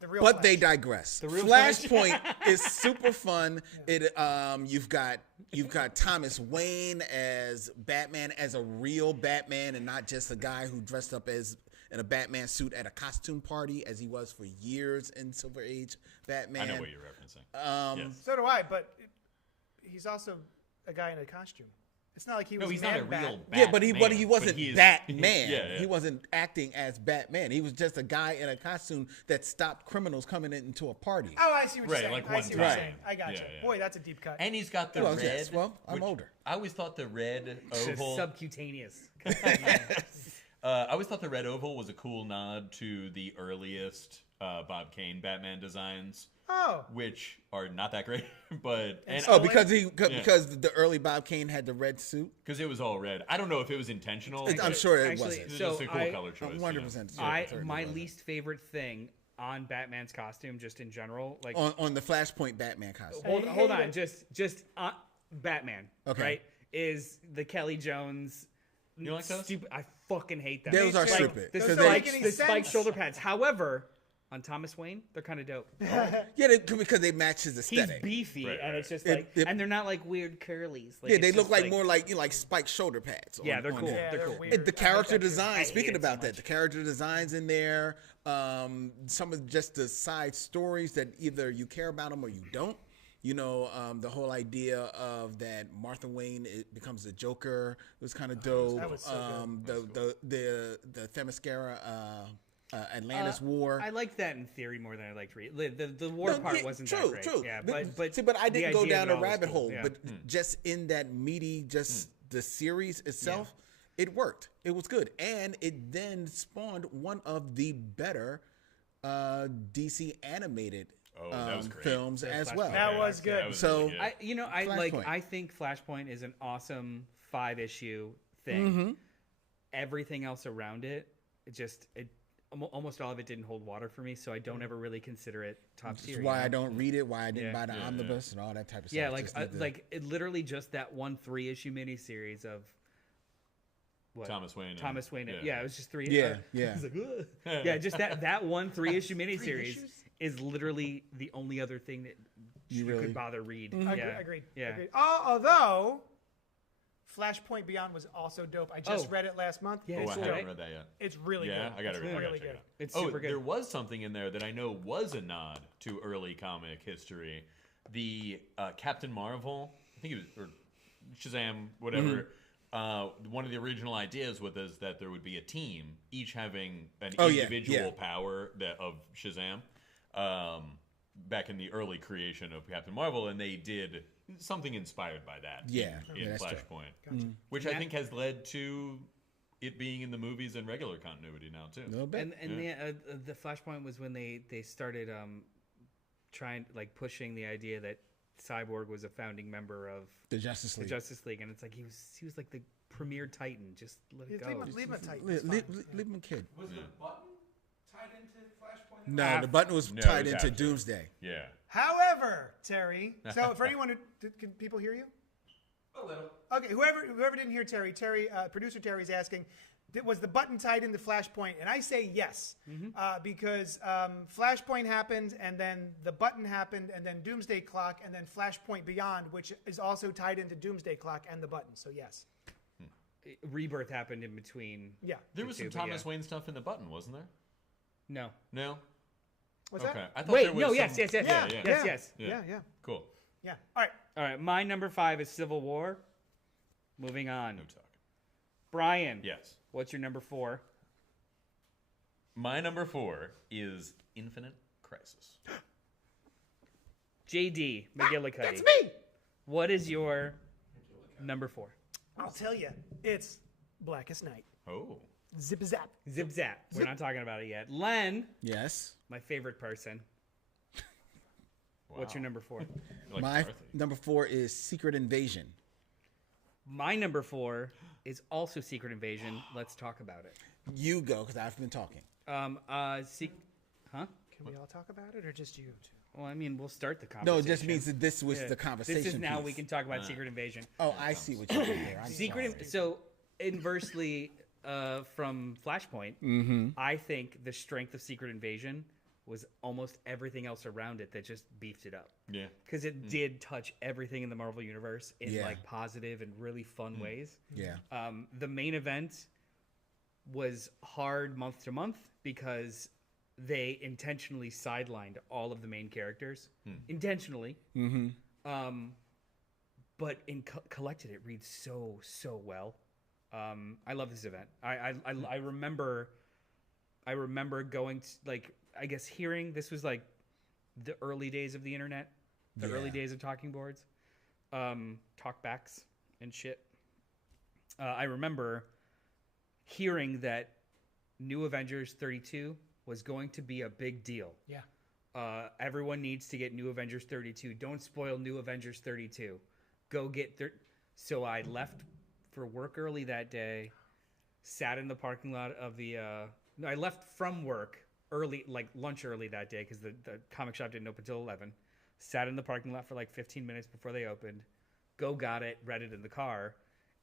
The real But Flash. they digress. real Flashpoint is super fun. It you've got Thomas Wayne as Batman, as a real Batman, and not just a guy who dressed up as in a Batman suit at a costume party, as he was for years in Silver Age Batman. I know what you're referencing. Yes. So do I, but he's also a guy in a costume. It's not like he was. No, he's Man not a Bat. real Batman. Yeah, but he wasn't he is- Batman. Yeah. He wasn't acting as Batman. He was just a guy in a costume that stopped criminals coming into a party. Oh, I see what you're Right, saying. like I one see what you're time. saying. I got you. Yeah. Boy, that's a deep cut. And he's got the Well, red. yes, well, I'm older. I always thought the red It's just oval. subcutaneous. I always thought the red oval was a cool nod to the earliest Bob Kane Batman designs, Oh, which are not that great, but Because the early Bob Kane had the red suit. because it was all red. I don't know if it was intentional. I'm but sure it actually, wasn't. It's So just a cool I- color choice. I'm you 100% know? certain My it wasn't. least favorite thing on Batman's costume, just in general, like on the Flashpoint Batman costume. hold on, just Batman, Okay. right? Is the Kelly Jones? You like those? Stupid. I fucking hate them. Those are Like, stupid. The Those Because don't they- make any spiked sense. shoulder pads. However, on Thomas Wayne, they're kind of dope. because they match his He's aesthetic. beefy, Right, and right. it's just It- like, it- and they're not like weird curlies. Like, Yeah, it's they look just like more like like spiked shoulder pads. Yeah, they're on cool. there. yeah, They're cool. weird. And the I like character that too. design. hate Speaking it so about that, much. the character designs in there, some of just the side stories that either you care about them or you don't. You know, the whole idea of that Martha Wayne becomes the Joker was kind of dope. That was so the Themyscira Atlantis War. I liked that in theory more than I liked read. The war No, part yeah, wasn't true, that great. True. Yeah, but see, but I the didn't go idea down of it a all was rabbit cool. hole. Yeah. But just in that meaty, the series itself, it worked. It was good, and it then spawned one of the better DC animated that was great. films as Flashpoint. well. That was good. That was So- really good. Flashpoint. I think Flashpoint is an awesome 5-issue thing. Mm-hmm. Everything else around it, almost all of it didn't hold water for me, so I don't ever really consider it top tier. That's you why know? I don't read it. Why I didn't Yeah. buy the omnibus and all that type of stuff. Yeah, like Just need to- it literally just that one 3-issue miniseries of what? Thomas Wayne. and- Thomas Wayne. yeah. Yeah, it was just 3. Yeah, yeah. It's like, ugh. Yeah, just that one 3-issue miniseries is literally the only other thing that you really- could bother read. Agreed. Yeah. Agreed. Although Flashpoint Beyond was also dope. I just Oh. read it last month. Yeah, Oh, it's I cool, haven't right? read that yet. It's really Yeah, good. I gotta It's read it. really Check it good. out. It's Oh, super good. there was something in there that I know was a nod to early comic history. The Captain Marvel, I think it was, or Shazam, whatever. One of the original ideas was that there would be a team, each having an individual power of Shazam. Back in the early creation of Captain Marvel, and they did something inspired by that. Yeah, in yeah, that's true. Flashpoint, which I think has led to it being in the movies and regular continuity now too. a little bit. And the Flashpoint was when they started trying pushing the idea that Cyborg was a founding member of the Justice the League. Justice League, and it's like he was like the premier Titan. Just let it Yeah, go. leave him a tight. Leave him a kid. Was the button tied into Flashpoint? No, the button was No, tied it was into after. Doomsday. Yeah. However, Terry. So for anyone can people hear you? A little. Okay, whoever didn't hear Terry, producer Terry's asking, was the button tied into Flashpoint? And I say yes, because Flashpoint happened, and then the button happened, and then Doomsday Clock, and then Flashpoint Beyond, which is also tied into Doomsday Clock and the button. So yes, Rebirth happened in between. yeah. There was some but Thomas yeah. Wayne stuff in the button, wasn't there? No. No. What's Okay. that? I thought Wait, there was no, some... yes. Yeah, Yes. Yeah. Cool. Yeah. All right. All right, my number 5 is Civil War. Moving on. No talk. Brian. Yes. What's your number 4? My number 4 is Infinite Crisis. JD McGillicuddy. That's me. What is your number 4? I'll tell you, it's Blackest Night. Oh. Zip zap. Zip Zap. We're not talking about it yet. Len, Yes. my favorite person. What's your number 4? Like My McCarthy. number 4 is Secret Invasion. My number 4 is also Secret Invasion. Let's talk about it. You go, because I've been talking. Huh? Can we all talk about it, or just you two? Well, I mean, we'll start the No, conversation. it just means that this was the conversation. This is now piece. we can talk about Secret Invasion. Oh, I see what you did there. I'm sorry. So inversely from Flashpoint, I think the strength of Secret Invasion was almost everything else around it that just beefed it up. Yeah. Because it did touch everything in the Marvel Universe in Yeah. like positive and really fun ways. Yeah. The main event was hard month to month because they intentionally sidelined all of the main characters. Intentionally. But in collected, it reads so well. I love this event. I remember going to, like, I guess hearing this was like the early days of the internet, the early days of talking boards, talkbacks and shit. I remember hearing that New Avengers 32 was going to be a big deal. Yeah. Everyone needs to get New Avengers 32. Don't spoil New Avengers 32. Go get So I left for work early that day, sat in the parking lot of the I left from work early, like lunch early that day because the comic shop didn't open until 11. Sat in the parking lot for like 15 minutes before they opened. Got it, read it in the car,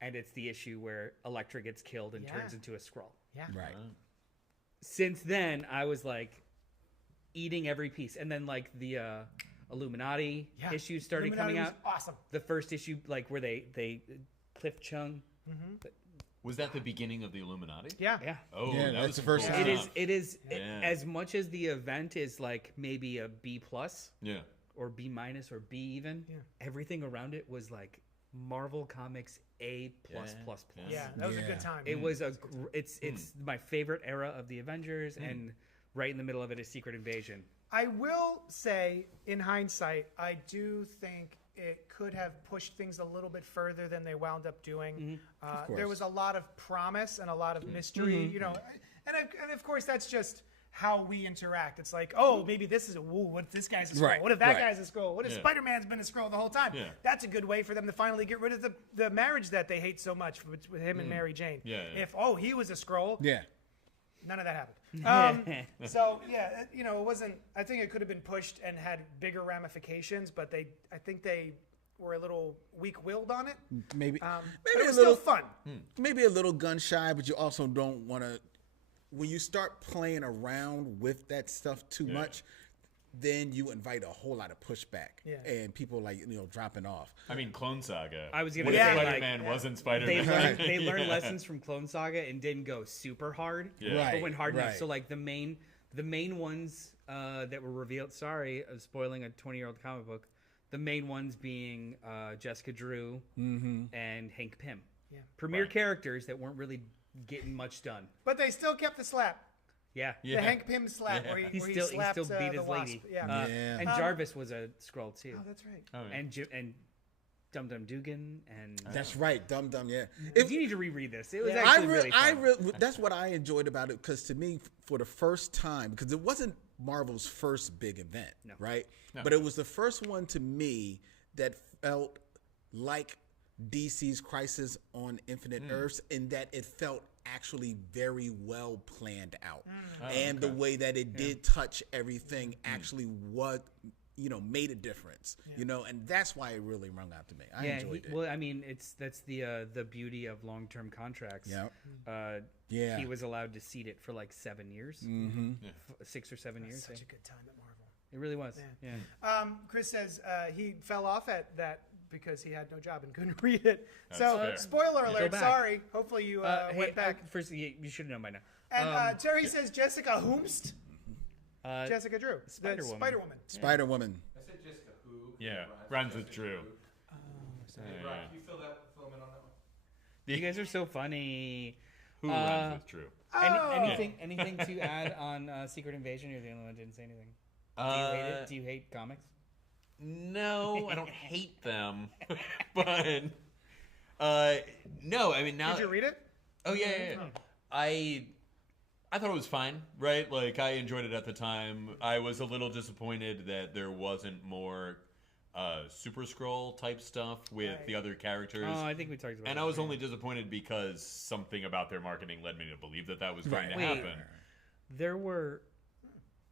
and it's the issue where Elektra gets killed and turns into a Skrull. Yeah. Right. Since then, I was like eating every piece, and then like the Illuminati issues started Illuminati coming was out. Awesome. The first issue, like where they Cliff Chung. Was that the beginning of the Illuminati? Yeah. Yeah. Oh, Yeah, that that's was the first cool time. It is Yeah. as much as the event is like maybe a B plus Yeah. or B minus or B even. Yeah. Everything around it was like Marvel Comics A plus plus plus. Yeah, that was a Yeah. good time. It was it's my favorite era of the Avengers, and right in the middle of it is Secret Invasion. I will say, in hindsight, I do think it could have pushed things a little bit further than they wound up doing. There was a lot of promise and a lot of mystery, you know, and of course that's just how we interact. It's like, oh, maybe this is what if this guy's a scroll? Right, What if that right. guy's a scroll? What if Yeah. Spider-Man's been a scroll the whole time? Yeah. That's a good way for them to finally get rid of the marriage that they hate so much with him and Mary Jane. Yeah, yeah. If he was a scroll, Yeah. none of that happened. So yeah, you know, it wasn't. I think it could have been pushed and had bigger ramifications, but I think they were a little weak-willed on it. Maybe. But maybe it was a little still fun. Maybe a little gun shy, but you also don't want to. When you start playing around with that stuff too much, then you invite a whole lot of pushback, and people dropping off. I mean, Clone Saga. I was gonna What say, if like, Spider-Man wasn't They Spider-Man? learned lessons from Clone Saga and didn't go super hard, Yeah. but went hard enough. Right. So like the main ones that were revealed. Sorry, of spoiling a 20-year-old comic book. The main ones being Jessica Drew and Hank Pym. Yeah. Premier Right. characters that weren't really getting much done. But they still kept the slap. Yeah. Yeah. The Hank Pym slap where he slapped still beat the his wasp. lady. Yeah. Yeah. And Jarvis was a Skrull too. Oh, that's right. Oh, yeah. And Dum Dum Dugan and That's right, Dum Dum. Yeah. you need to reread this. It was Yeah. actually really fun. That's what I enjoyed about it, because to me, for the first time, because it wasn't Marvel's first big event, right? No. But it was the first one to me that felt like DC's Crisis on Infinite Earths, in that it felt actually very well planned out, and the way that it did touch everything actually made a difference, and that's why it really rung out to me. I enjoyed it. Well, I mean, that's the beauty of long-term contracts. Yep. He was allowed to seed it for like 7 years, 6 or 7 years. Such a good time at Marvel. It really was. Yeah. Yeah. Chris says he fell off at that because he had no job and couldn't read it. That's So, fair. spoiler Go alert, back. sorry. Hopefully you went back. First, you should know by now. And Terry says Jessica Whomst? Jessica Drew. Spider-Woman. Spider-Woman. Spider-Woman. I said Jessica Who. Yeah, rhymes with Drew. Hey, Rob, can you fill in on that one? You guys are so funny. Who rhymes with Drew? Anything to add on Secret Invasion? You're the only one who didn't say anything. Do you hate it? Do you hate comics? No, I don't hate them, but no. I mean, now. Did you read it? Oh yeah. I thought it was fine, right? Like, I enjoyed it at the time. I was a little disappointed that there wasn't more Super Skrull type stuff with the other characters. Oh, I think we talked about. And it. I was only disappointed because something about their marketing led me to believe that was going to Wait. happen. There were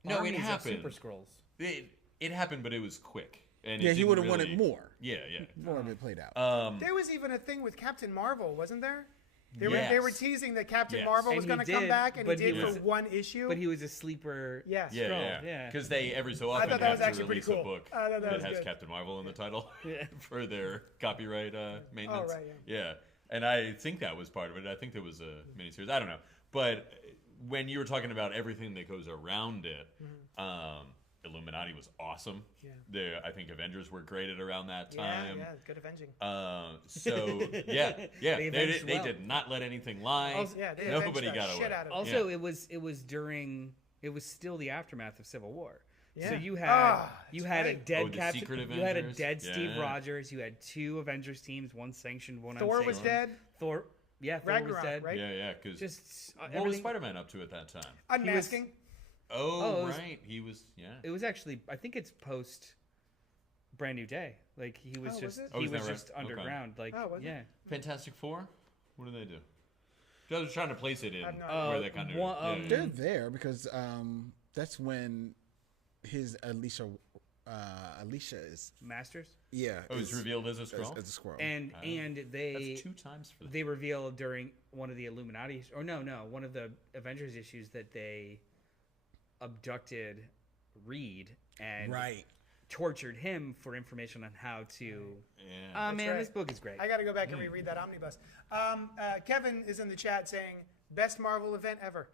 No, armies it of happened. Super Scrolls. It happened, but it was quick. And Yeah, it he would have didn't wanted really- more. Yeah, yeah. More of it played out. There was even a thing with Captain Marvel, wasn't there? They were Yes. teasing that Captain Yes. Marvel And was he going to come did, back, and he but he did was- for one issue. But he was a sleeper. Yes. Yeah, Scroll, yeah. yeah. Because they every so often thought that was have actually to pretty release a cool. book I thought that was has good. Captain Marvel in the title Yeah. for their copyright maintenance. Oh, right, Yeah, and I think that was part of it. I think there was a miniseries. I don't know. But when you were talking about everything that goes around it, Illuminati was awesome. Yeah. I think Avengers were great at around that Yeah, time. yeah, good avenging. So yeah, They avenged they well. did not let anything lie. Also, yeah, they Nobody avenged the got shit away. out of it. Also, Yeah. it was still the aftermath of Civil War. Yeah. So you had that's a right. dead the Captain, Secret you had a Avengers? dead Steve Yeah. Rogers, you had 2 Avengers teams, one sanctioned, one Thor unsanctioned. was dead. Thor was Ragnarok, dead. right? Yeah, because Just what was everything- Spider-Man up to at that time? Unmasking. Oh, it was- right, he was. Yeah. It was actually, I think it's post Brand New Day. Like he was Oh, was just it? Oh, he is was that right? just Okay. underground. Like Oh, was it? yeah. Fantastic Four. What do they do? I was trying to place it in I have no where idea. they kind of. One- They're there because that's when his Alicia is Masters. Oh, it's revealed as a scroll. as a squirrel. And they That's 2 times for that. they revealed during one of the Illuminati or no, one of the Avengers issues that they abducted Reed and right. tortured him for information on how to. Yeah. Man, right. this book is great. I got to go back and reread that omnibus. Kevin is in the chat saying best Marvel event ever.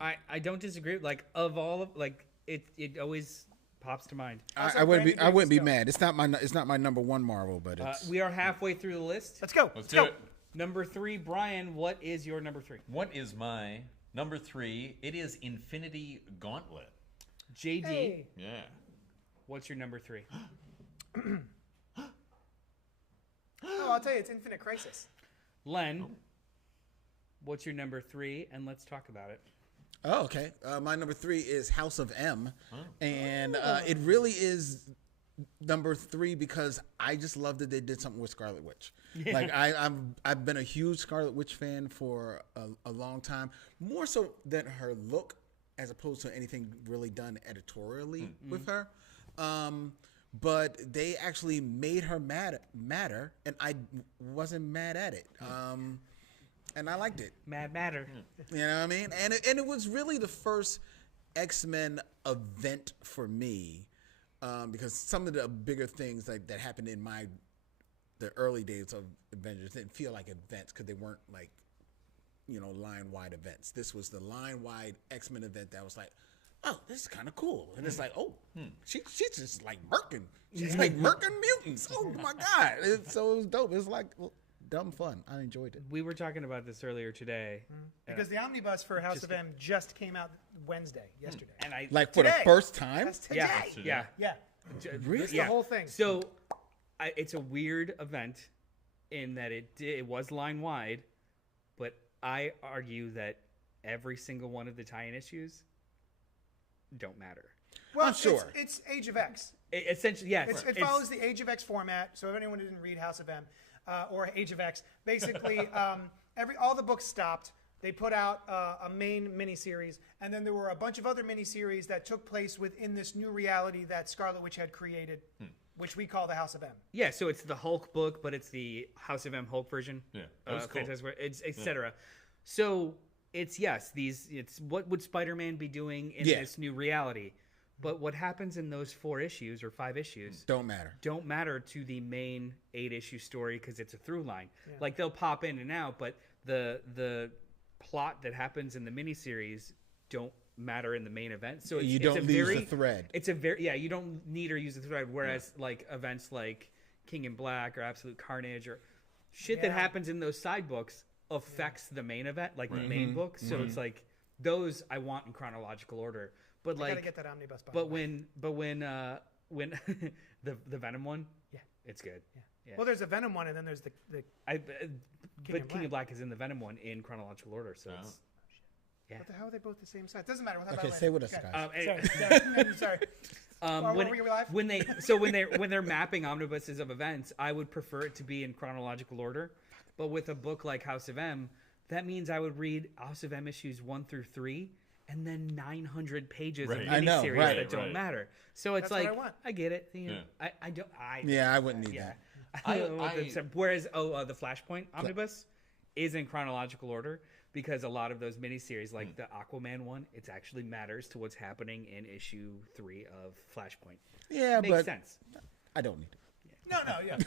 I don't disagree. Like of all of like it always pops to mind. Also, I wouldn't be Brandon Davis mad. It's not my number one Marvel, but it's We are halfway through the list. Let's go. Let's go. do it. Number 3, Brian. What is your number 3? What is my number 3? It is Infinity Gauntlet. JD. Hey. Yeah. What's your number 3? Oh, I'll tell you, it's Infinite Crisis. Len. What's your number 3? And let's talk about it. Oh, okay. My number 3 is House of M, and it really is number 3 because I just love that they did something with Scarlet Witch. Like I've been a huge Scarlet Witch fan for a long time, more so than her look, as opposed to anything really done editorially with her. But they actually made her matter, and I wasn't mad at it. And I liked it. Mad Matter. You know what I mean? And it was really the first X-Men event for me, because some of the bigger things that happened in the early days of Avengers didn't feel like events because they weren't like, line-wide events. This was the line-wide X-Men event that was like, oh, this is kind of cool. And it's like, oh, she's just like murking. She's like murking mutants. Oh my God. So it was dope. It was like dumb fun. I enjoyed it. We were talking about this earlier today. Because the omnibus for House of M just came out yesterday. And I Like for Today. the first time? That's today. yeah. Yeah. Really? It's the whole thing. So it's a weird event in that it was line wide, but I argue that every single one of the tie-in issues don't matter. Well, I'm sure. It's Age of X. Essentially, yes. It follows the Age of X format. So if anyone who didn't read House of M or Age of X, basically all the books stopped. They put out a main miniseries, and then there were a bunch of other miniseries that took place within this new reality that Scarlet Witch had created, which we call the House of M. Yeah, so it's the Hulk book, but it's the House of M Hulk version. Yeah, that was cool. Fantastic Four, etc. So it's what would Spider-Man be doing in this new reality? But what happens in those 4 issues or 5 issues Don't matter. to the main 8-issue story because it's a through line. Yeah. Like they'll pop in and out, but the plot that happens in the miniseries don't matter in the main event. So You don't lose the thread. It's a very you don't need or use the thread. Whereas like events like King in Black or Absolute Carnage or shit that happens in those side books affects the main event, like the main book. So it's like those I want in chronological order. But I gotta like, get that omnibus. but when the Venom one, it's good. Yeah. Well, there's a Venom one, and then there's the But King of Black is in the Venom one in chronological order, so it's how are they both the same size? Doesn't matter. We'll have Okay, that say later. what else, Okay. guys. Sorry. Were we live? when they're mapping omnibuses of events, I would prefer it to be in chronological order. But with a book like House of M, that means I would read House of M issues 1 through 3 and then 900 pages Right. of I know, miniseries right, that don't right. matter. So it's That's what like I want. I get it. You know, Yeah. I don't. Yeah, I wouldn't need that. Whereas the Flashpoint omnibus is in chronological order because a lot of those miniseries, like the Aquaman one, it actually matters to what's happening in issue 3 of Flashpoint. Yeah, Makes but sense. I don't need it. No, yeah.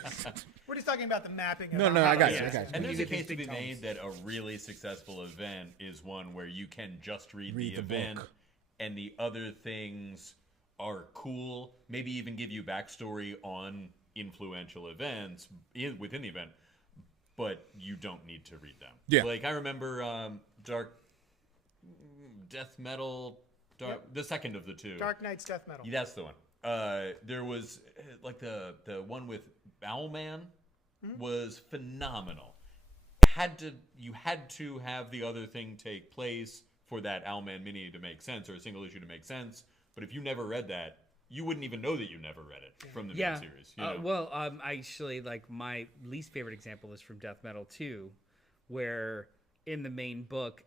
We're just talking about the mapping. Of No, how I got it you. is. I got you. And there's You a get these case to be big made that a really successful event is one where you can just read the the event book. and the other things are cool, maybe even give you backstory on influential events within the event, but you don't need to read them. Yeah. Like I remember Death Metal, the second of the two. Dark Knight's Death Metal. Yeah, that's the one. There was like the one with Owlman was phenomenal. You had to have the other thing take place for that Owlman mini to make sense or a single issue to make sense. But if you never read that, you wouldn't even know that you never read it from the miniseries. You know? Well, actually, like my least favorite example is from Death Metal 2, where in the main book,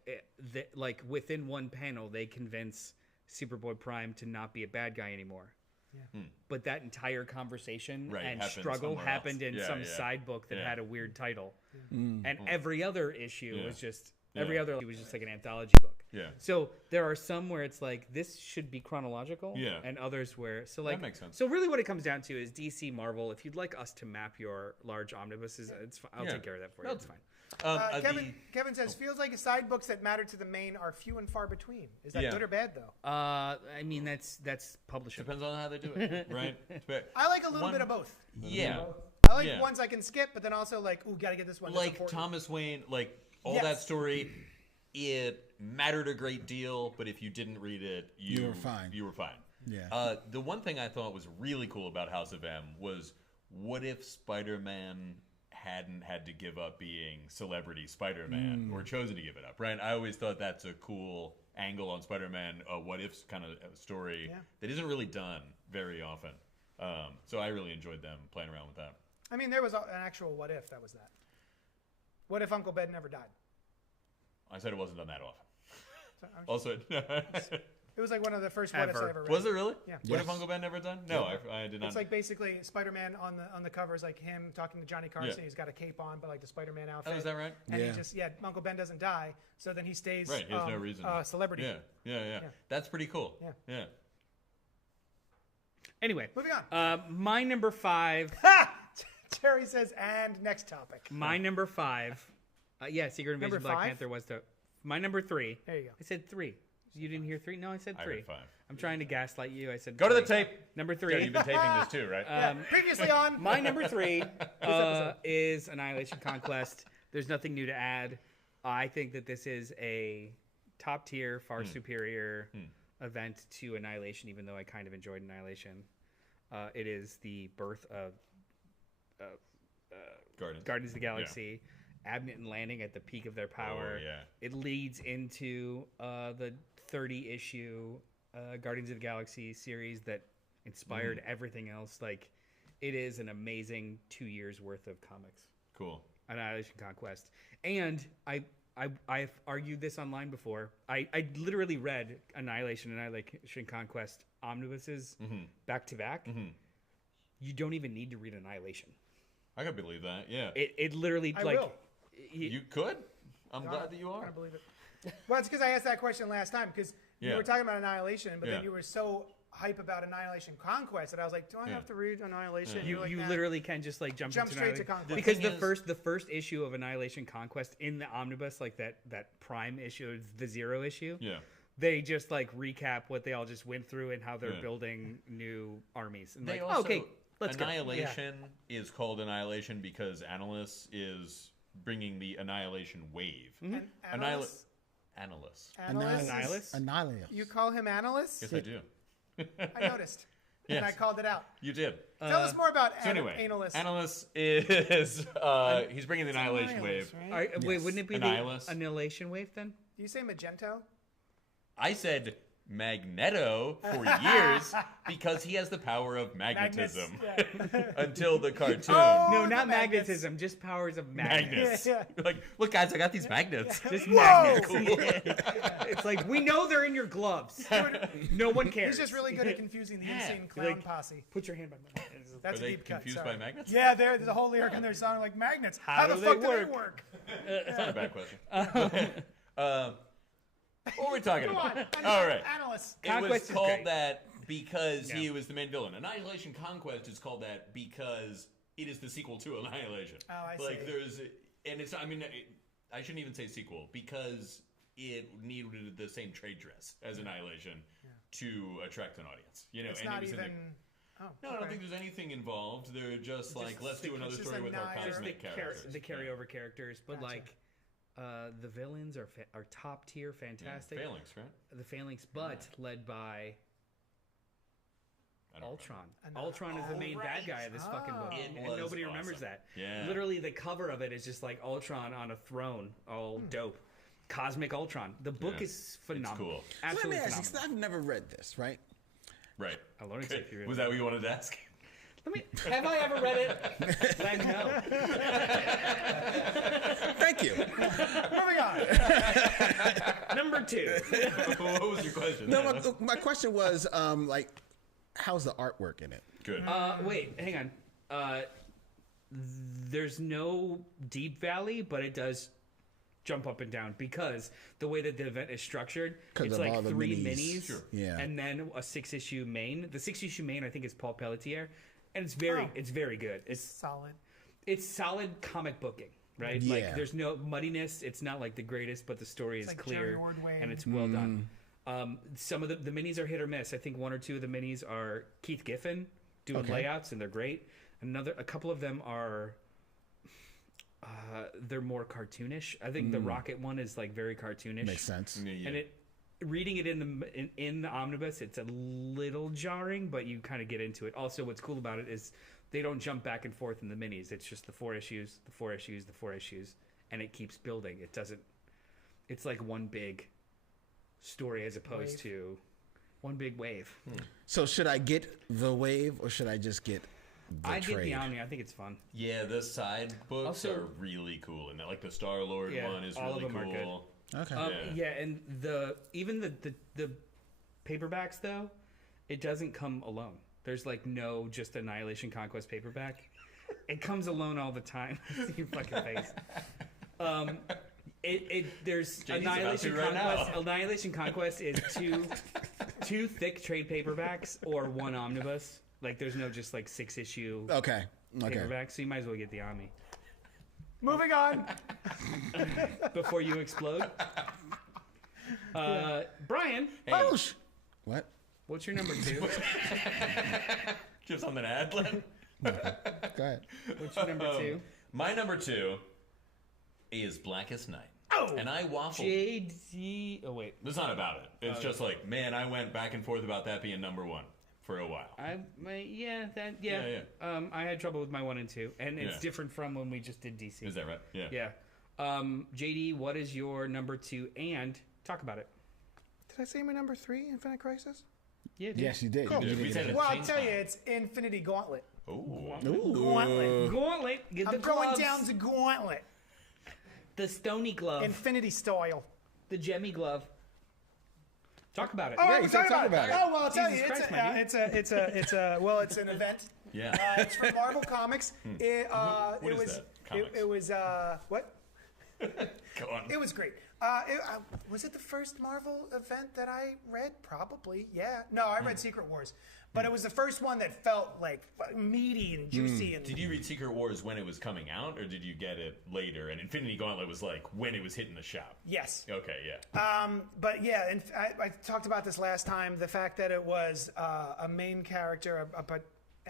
like within one panel, they convince Superboy Prime to not be a bad guy anymore. Yeah. But that entire conversation and happened struggle somewhere happened else. in Yeah, some yeah. side book that Yeah. had a weird title, and every other issue was just like an anthology book. Yeah. So there are some where it's like this should be chronological, Yeah. and others where That makes sense. So really, what it comes down to is DC, Marvel. If you'd like us to map your large omnibuses, it's fine. I'll Yeah. take care of that for you. No, It's fine. Kevin says, feels like side books that matter to the main are few and far between. Is that Yeah. good or bad, though? I mean, that's publishing. Depends on how they do it, right? I like a little One- bit of both. Yeah. I like Yeah. ones I can skip, but then also like, ooh, gotta get this one. That's Like important. Thomas Wayne, like all Yes. that story, it mattered a great deal, but if you didn't read it, you were fine. You were fine. Yeah. The one thing I thought was really cool about House of M was what if Spider-Man hadn't had to give up being celebrity Spider-Man or chosen to give it up, right? I always thought that's a cool angle on Spider-Man, a what if kind of story that isn't really done very often. So I really enjoyed them playing around with that. I mean, there was an actual what if that was that. What if Uncle Ben never died? I said it wasn't done that often. So I'm- Also, It was like one of the first what ifs I Ever. ever read. was it really? Yeah. What if Uncle Ben never done? No, I did not. It's like basically Spider-Man on the cover is like him talking to Johnny Carson. Yeah. He's got a cape on, but like the Spider-Man outfit. Oh, is that right? And Yeah. he just Uncle Ben doesn't die, so then he stays Right, he has no reason. Celebrity. Yeah. That's pretty cool. Yeah. Anyway, Moving on. my number 5. Terry says, and next topic. My number 5. Secret Invasion Number Black 5? Panther was the. My number 3. There you go. I said 3. You didn't hear 3? No, I said I 3. heard 5. I'm trying to gaslight you. I said Go to the 3. tape. Number Terry, 3. you've been taping this too, right? Previously on. My number 3 is Annihilation Conquest. There's nothing new to add. I think that this is a top tier, far superior event to Annihilation, even though I kind of enjoyed Annihilation. It is the birth of Guardians of the Galaxy. Abnett and Landing at the peak of their power. Oh, yeah. It leads into the 30-issue Guardians of the Galaxy series that inspired everything else. Like, it is an amazing 2 years worth of comics. Cool. Annihilation Conquest. And I've argued this online before. I literally read Annihilation Conquest omnibuses back to back. You don't even need to read Annihilation. I can believe that. Yeah. It literally I like will. You could. I'm glad that you I are. believe it. Well, it's because I asked that question last time because you Yeah. were talking about Annihilation, but Yeah. then you were so hype about Annihilation Conquest that I was like, do I have to read Annihilation? You You're like, you nah. literally can just like jump into straight to Annihilation. Conquest. Because The thing is- the first issue of Annihilation Conquest in the omnibus, like that prime issue, the 0 issue. Yeah. They just like recap what they all just went through and how they're Yeah. building new armies. And They like, also, okay, let's go. Annihilation is called Annihilation because Annalise is bringing the Annihilation wave. And Annihilus. Annalise? Annalise. Annihilus? Annihilus. You call him Annalise? Yes, I do. I noticed. And Yes. I called it out. You did. Tell us more about So anyway, Annalise. Annalise is he's bringing the Annihilation Annihilus, wave. right? Wait, wouldn't it be Annihilus. the Annihilation Wave then? Do you say Magento? I said Magneto for years because he has the power of magnetism until the cartoon. No, not magnetism, just powers of magnets. Magnets. Like, look, guys, I got these magnets. Just magnets. It's like, we know they're in your gloves. No one cares. He's just really good at confusing the insane clown Like, posse. Put your hand by my hand. That's Are a they deep cut. confused Sorry. by magnets? Yeah, there's a whole lyric in their song like magnets. How the do fuck they do they work? It's not a bad question. What were we talking Go about? on. All right. Analysts. It was Conquest is called great. that because he Yeah. was the main villain. Annihilation Conquest is called that because it is the sequel to Annihilation. Oh, I like see. there's, and it's. I mean, I shouldn't even say sequel because it needed the same trade dress as Annihilation to attract an audience. You know, It's and not it was even. in Oh, the, no, I don't think there's anything involved. They're just like, let's do another just story with our Annihilation. cosmic characters. The carryover characters, but Gotcha. like the villains are top tier, fantastic. Phalanx, right? The Phalanx, but led by I don't Ultron. Another- Ultron is the main bad guy of this fucking book, It and was nobody remembers awesome. that. Yeah. Literally, the cover of it is just like Ultron on a throne, all dope. Cosmic Ultron. The book Yeah. is phenomenal. cool. Let me Absolutely ask you, 'cause phenomenal. I've never read this, right? Right. I learned it if you read Was it. that what you wanted to ask? Have I ever read it? Glenn, no. Thank you. moving on. Number 2. What was your question? No, my question was, like, how's the artwork in it? Good. Wait, hang on. There's no deep valley, but it does jump up and down because the way that the event is structured, 'Cause it's of all like the 3 minis. minis, Sure. Yeah. and then a 6-issue main. The 6-issue main, I think, is Paul Pelletier, and it's very good. Solid. It's solid comic booking, right? Yeah. Like there's no muddiness. It's not like the greatest, but the story is like clear Jerry Ordway. and it's well done. Some of the minis are hit or miss. I think 1 or 2 of the minis are Keith Giffen doing Okay. layouts, and they're great. A couple of them are they're more cartoonish. I think the Rocket one is like very cartoonish. Makes sense. Yeah. And reading it in the omnibus, it's a little jarring, but you kind of get into it. Also, what's cool about it is they don't jump back and forth in the minis. It's just the 4 issues, the 4 issues, the 4 issues, and it keeps building. It doesn't. It's like one big story as opposed to one big wave. So should I get the wave or should I just get the I trade? get the Omni. I think it's fun. Yeah, the side books Also- are really cool, and like the Star Lord Yeah, one is all of really them are good. cool. Okay. Yeah. And even the paperbacks though, it doesn't come alone. There's like no just Annihilation Conquest paperback. It comes alone all the time. See your fucking face. There's JD's Annihilation about to right Conquest. now. Annihilation Conquest is two thick trade paperbacks or one omnibus. Like there's no just like 6-issue Okay. paperback. So you might as well get the Omni Moving on. before you explode. Brian, Oh, what? what's your number 2? Do you have something to add, Glenn? Go ahead. What's your number 2? My number 2 is Blackest Night. Oh! And I waffled. JD. Oh wait, It's not about it. It's just like, man, I went back and forth about that being number 1 for a while. yeah. I had trouble with my 1 and 2, and it's Yeah. different from when we just did DC. Is that right? Yeah. Yeah. JD, what is your number 2? And talk about it. Did I say my number 3, Infinite Crisis? Yeah. Dude. Yes, you did. Cool. You did We get said it. it. Well, I'll Change tell you, time. it's Infinity Gauntlet. Ooh. Ooh. Gauntlet. Get the I'm going gloves. down to Gauntlet. the stony glove, Infinity style. the gemmy glove. Talk about it. Oh, Yeah, I'm you sorry talk about it. Oh, well, I'll tell Jesus you, Christ, man. it's an event. Yeah. It's from Marvel Comics. What It is was, that? Comics. it was, what? Go on. It was great. Was it the first Marvel event that I read? Probably, yeah. No, I read Secret Wars. But it was the first one that felt like meaty and juicy. And Did you read Secret Wars when it was coming out, or did you get it later? And Infinity Gauntlet was like when it was hitting the shop. Yes. Okay, yeah. But yeah, and I talked about this last time. The fact that it was a main character, a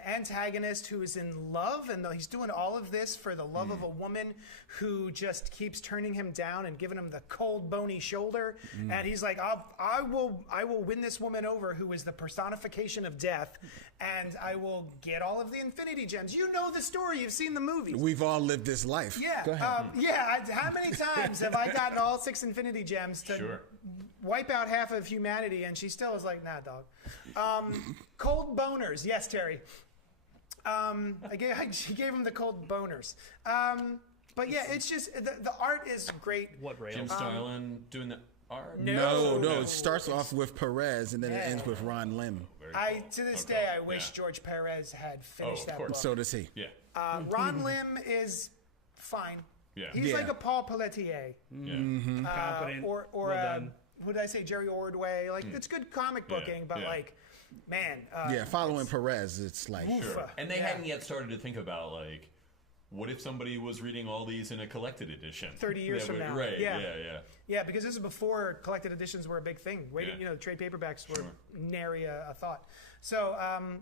antagonist who is in love, and he's doing all of this for the love of a woman who just keeps turning him down and giving him the cold, bony shoulder. And he's like, I will win this woman over, who is the personification of death, and I will get all of the Infinity Gems. You know the story. You've seen the movies. We've all lived this life. Yeah, Go ahead. how many times have I gotten all 6 Infinity Gems to Sure. wipe out half of humanity, and she still was like, nah, dog. Cold boners. Yes, Terry. She gave him the cold boners. But yeah, it's just, the art is great. What rail? Jim Starlin doing the art? No. It starts off with Perez and then it ends with Ron Lim. Very cool. To this Okay. day, I wish George Perez had finished of that course. book. So does he. Yeah. Ron Lim is fine. Yeah. He's Yeah. like a Paul Pelletier. Yeah. Competent. Or well done. who did I say? Jerry Ordway. Like, it's good comic booking, but yeah. like, man. Yeah, following Perez, it's like Sure. And they Yeah. hadn't yet started to think about, like, what if somebody was reading all these in a collected edition? 30 years from now. Right, Yeah. yeah. Yeah, because this is before collected editions were a big thing. Waiting, Yeah. trade paperbacks were nary a thought. So,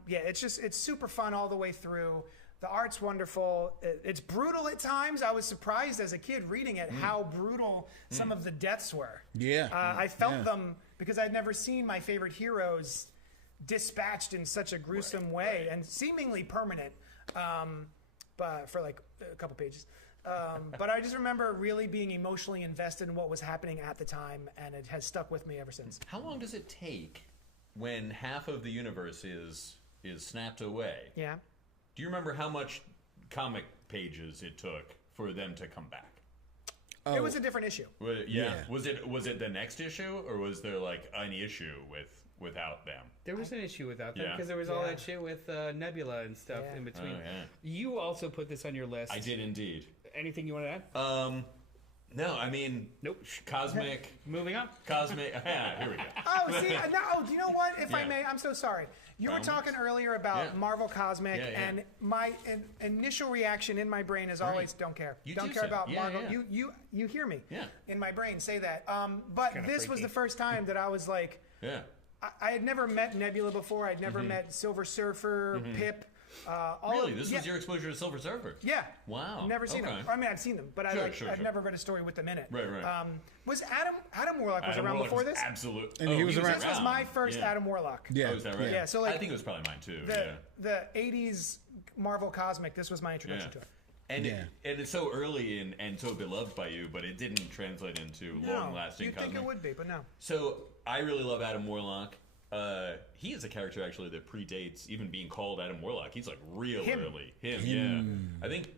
it's super fun all the way through. The art's wonderful. It's brutal at times. I was surprised as a kid reading it how brutal some of the deaths were. Yeah. I felt them because I'd never seen my favorite heroes dispatched in such a gruesome way and seemingly permanent. But for like a couple pages. But I just remember really being emotionally invested in what was happening at the time, and it has stuck with me ever since. How long does it take when half of the universe is snapped away? Yeah. Do you remember how much comic pages it took for them to come back? It was a different issue. Yeah. Was it the next issue, or was there like an issue without them? There was an issue without that Yeah. because there was all Yeah. that shit with Nebula and stuff Yeah. in between. Oh, yeah. You also put this on your list. I did indeed. Anything you want to add? No, I mean, Nope. cosmic. Moving on. Yeah, here we go. Oh, see, no, do you know what? If I Yeah. may, I'm so sorry. You were By all talking means. earlier about Yeah. Marvel Cosmic, Yeah, yeah. and my initial reaction in my brain is always, don't care. You don't do care so. about Yeah, Marvel. yeah. You hear me Yeah. in my brain say that. But kinda this was freaky. the first time that I was like, Yeah. I had never met Nebula before. I'd never met Silver Surfer, Pip. Really? This was your exposure to Silver Surfer? Yeah. Wow. Never seen Okay. them. I mean, I've seen them, but I've never read a story with them in it. Right. Was Adam Warlock was Adam around Warlock before was this? Absolutely. And he was around. This was my first Yeah. Adam Warlock. Yeah. Oh, is that right? Yeah, so, like, I think it was probably mine too. The 80s Marvel Cosmic, this was my introduction to it. And Yeah. and it's so early and so beloved by you, but it didn't translate into long-lasting you'd think cosmic. it would be, but no. So I really love Adam Warlock. He is a character actually that predates even being called Adam Warlock. He's like real early. Yeah. I think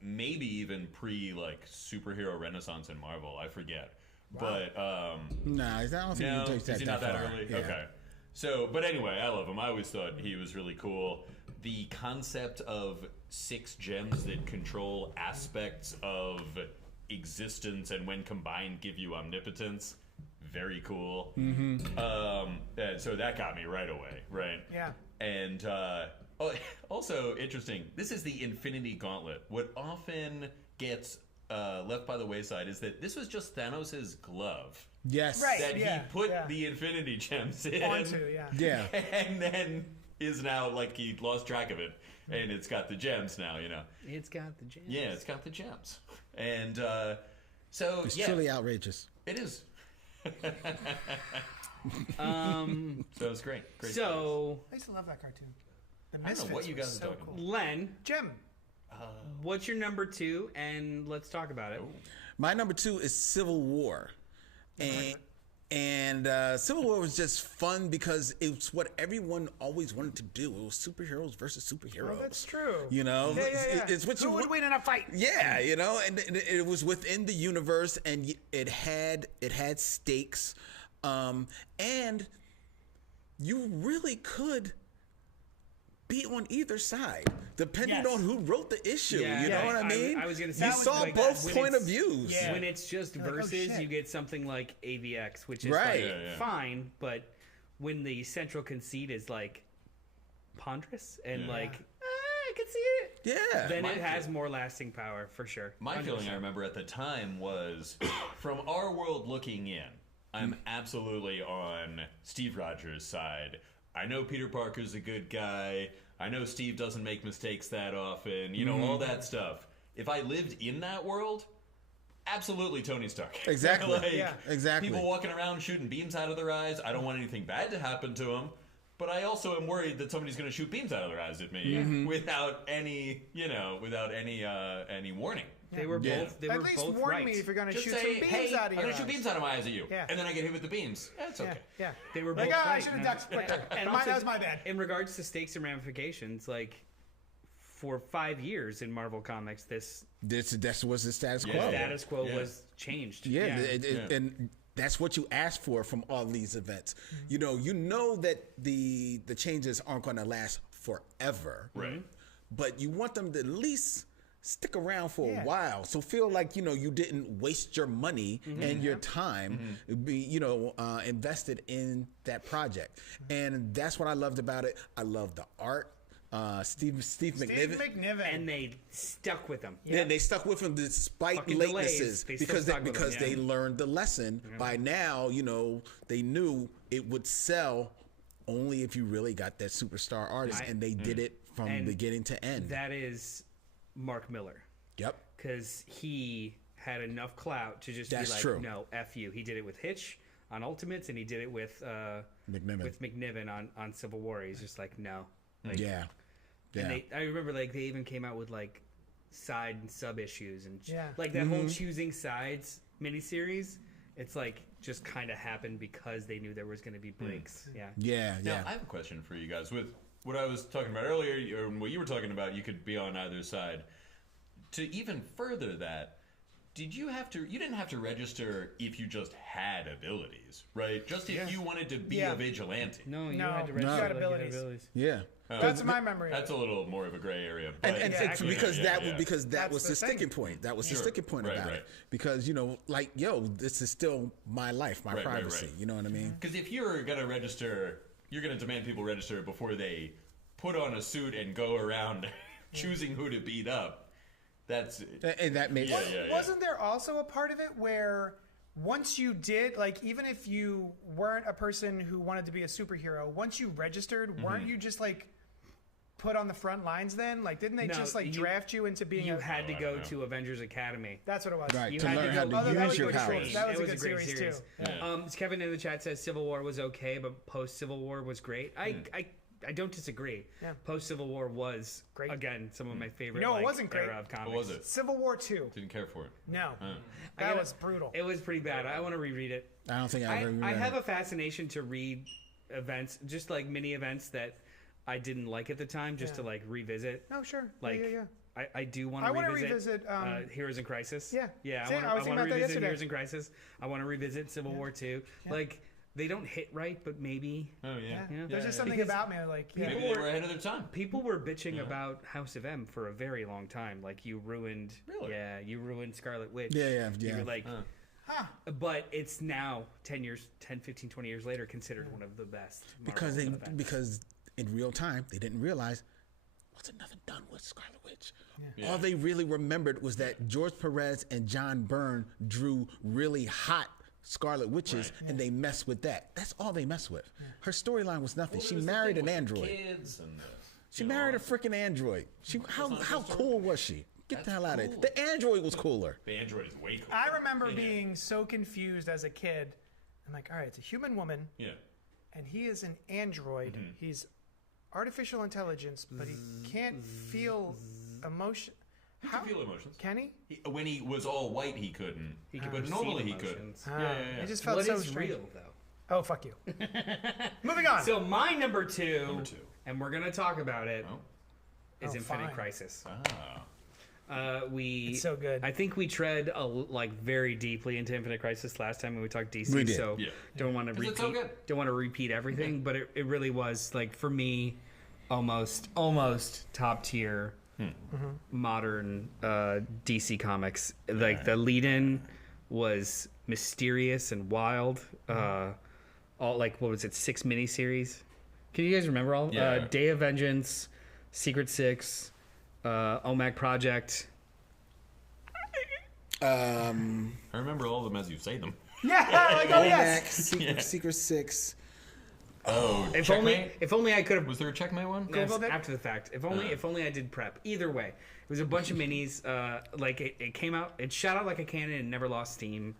maybe even pre like superhero renaissance in Marvel. I forget. But No, I don't think no, he takes that is he not that far. early? Yeah. Okay. So, but anyway, I love him. I always thought he was really cool. The concept of 6 gems that control aspects of existence and when combined give you omnipotence. Very cool. So that got me right away, right? Yeah. And also interesting, this is the Infinity Gauntlet. What often gets left by the wayside is that this was just Thanos' glove Yes. Right. that Yeah, he put yeah. the Infinity Gems in. Onto, yeah. Yeah. And then is now like he lost track of it, and it's got the gems now. It's got the jam. Yeah, it's got the gems, and so It's yeah, truly outrageous. it is. Um. So it's great. Great. So, I used to love that cartoon. The I don't know Misfits what you was guys are so talking cool. Len, Gem. what's your number 2? And let's talk about it. My number 2 is Civil War. And Civil War was just fun because it's what everyone always wanted to do. It was superheroes versus superheroes. Oh, that's true. You know, Yeah. it's what Who you would win in a fight? Yeah, and it was within the universe, and it had stakes, and you really could be on either side, depending Yes. on who wrote the issue. Yeah, you know yeah, what I mean? I was gonna say you that was saw like both that when point of it's- views. Yeah. When it's just Like, oh, versus, shit. you get something like AVX, which is Right. like Yeah. fine, but when the central conceit is like ponderous and like I can see it, Yeah. then My it has feeling- more lasting power for sure. My 100%. feeling, I remember at the time, was from our world looking in, I'm absolutely on Steve Rogers' side. I know Peter Parker's a good guy. I know Steve doesn't make mistakes that often. All that stuff. If I lived in that world, absolutely Tony Stark. Exactly. Like, Yeah. Exactly. People walking around shooting beams out of their eyes. I don't want anything bad to happen to them. But I also am worried that somebody's going to shoot beams out of their eyes at me without any, any warning. They were both. They At were least both warn right. me if you're going to Just shoot say, some beams hey, out of your I'm going to shoot eyes. beams out of my eyes at you. Yeah. And then I get hit with the beams. That's okay. Yeah. They were Like, both I right. should have man. ducked quicker. And That also, was my bad. In regards to stakes and ramifications, like for 5 years in Marvel Comics, That was the status quo. status quo was changed. Yeah, and that's what you asked for from all these events. You know that the changes aren't going to last forever, Right. But you want them to at least stick around for Yeah. a while, so feel like you didn't waste your money and your time, be invested in that project, and that's what I loved about it. I love the art. Steve McNiven. And they stuck with them. Yeah, they stuck with him despite Fucking latenesses delays. They still stuck with him, they learned the lesson. By now, they knew it would sell only if you really got that superstar artist, and they did it from beginning to end. That is Mark Miller. Yep. Because he had enough clout to just That's be like, true. no, F you. He did it with Hitch on Ultimates, and he did it with McNiven on Civil War. He's just like, no. Like, Yeah. And I remember they even came out with like side and sub issues and Yeah. like that whole choosing sides miniseries. It's like just kind of happened because they knew there was going to be breaks. Yeah. Yeah. Now, I have a question for you guys. With what I was talking about earlier, or what you were talking about, you could be on either side. To even further that, you didn't have to register if you just had abilities, right? Just if you wanted to be a vigilante. No, you No, had to you register got like, abilities. Yeah. That's my memory. That's a little more of a gray area. But And Exactly. because that was That's the the thing. sticking point. That was the Sure. sticking point Right, about right. it. Because this is still my life, my Right, right, privacy. right. You know what I mean? Because if you're going to register, you're going to demand people register before they put on a suit and go around choosing who to beat up. That's And that makes Wasn't there also a part of it where once you did, like, even if you weren't a person who wanted to be a superhero, once you registered, weren't you just like put on the front lines then? Like, didn't they No, just like you- draft you into being You a... had to go to Avengers Academy. That's what it was. Right. You To had learn to how go. to Although that use was your good powers. choice. That was It a good series too. Yeah. Kevin in the chat says Civil War was okay, but post Civil War was great. I don't disagree. Yeah. Post Civil War was Great. Again, some of my favorite. You know, it like, wasn't great. era of comics. what was it? Civil War 2. Didn't care for it. No. I That gotta- was brutal. It was pretty bad. I want to reread it. I don't think I ever I read have it. a fascination to read events, just like mini events that I didn't like at the time, just to like revisit. No, sure. Like, yeah. I do want I to wanna revisit, revisit, Heroes in Crisis. Yeah. Yeah. Same, I I want was to thinking about that revisit yesterday. Heroes in Crisis. I want to revisit Civil War 2. Like, they don't hit right, but maybe. Oh, yeah. Yeah. There's just something Because about me like, Maybe they were ahead of their time. People were bitching about House of M for a very long time. Like, you ruined. Really? Yeah, you ruined Scarlet Witch. Yeah. You were like. But it's now 10, 15, 20 years later considered one of the best. because Marvel events. because in real time they didn't realize wasn't nothing done with Scarlet Witch. Yeah. All they really remembered was that George Perez and John Byrne drew really hot Scarlet Witches, and they messed with that. That's all they messed with. Her storyline was nothing. She married an android. Kids and She married a freaking android. How cool was she? Get the That's hell out of cool. it. The android was cooler. the android is way cool. I remember being so confused as a kid. I'm like, all right, it's a human woman, Yeah. and he is an android. He's artificial intelligence, but he can't feel emotion. He could feel emotions. Can he? When he was all white, he couldn't. He could but perceive normally he could. emotions. Yeah. It just felt What so is strange. real though? Oh, fuck you. Moving on. So my number two, Number two. and we're gonna talk about it, Oh. is Oh, Infinite fine. Crisis. Ah. It's so good. I think we tread very deeply into Infinite Crisis last time when we talked DC. We did. So Yeah. don't want to 'Cause repeat. it's so good. Don't want to repeat everything, but it really was like for me, almost top tier modern DC comics. Like the lead-in was mysterious and wild. All like what was it? 6 miniseries. Can you guys remember all? Yeah. Day of Vengeance, Secret Six, OMAC Project. I remember all of them as you say them. yeah, like, oh, yes. Secret Six. Oh, If Checkmate? only I could have. Was there a Checkmate one? Yes, Googled it? after the fact. If only I did prep. Either way, it was a bunch of minis. Like it came out, it shot out like a cannon and never lost steam.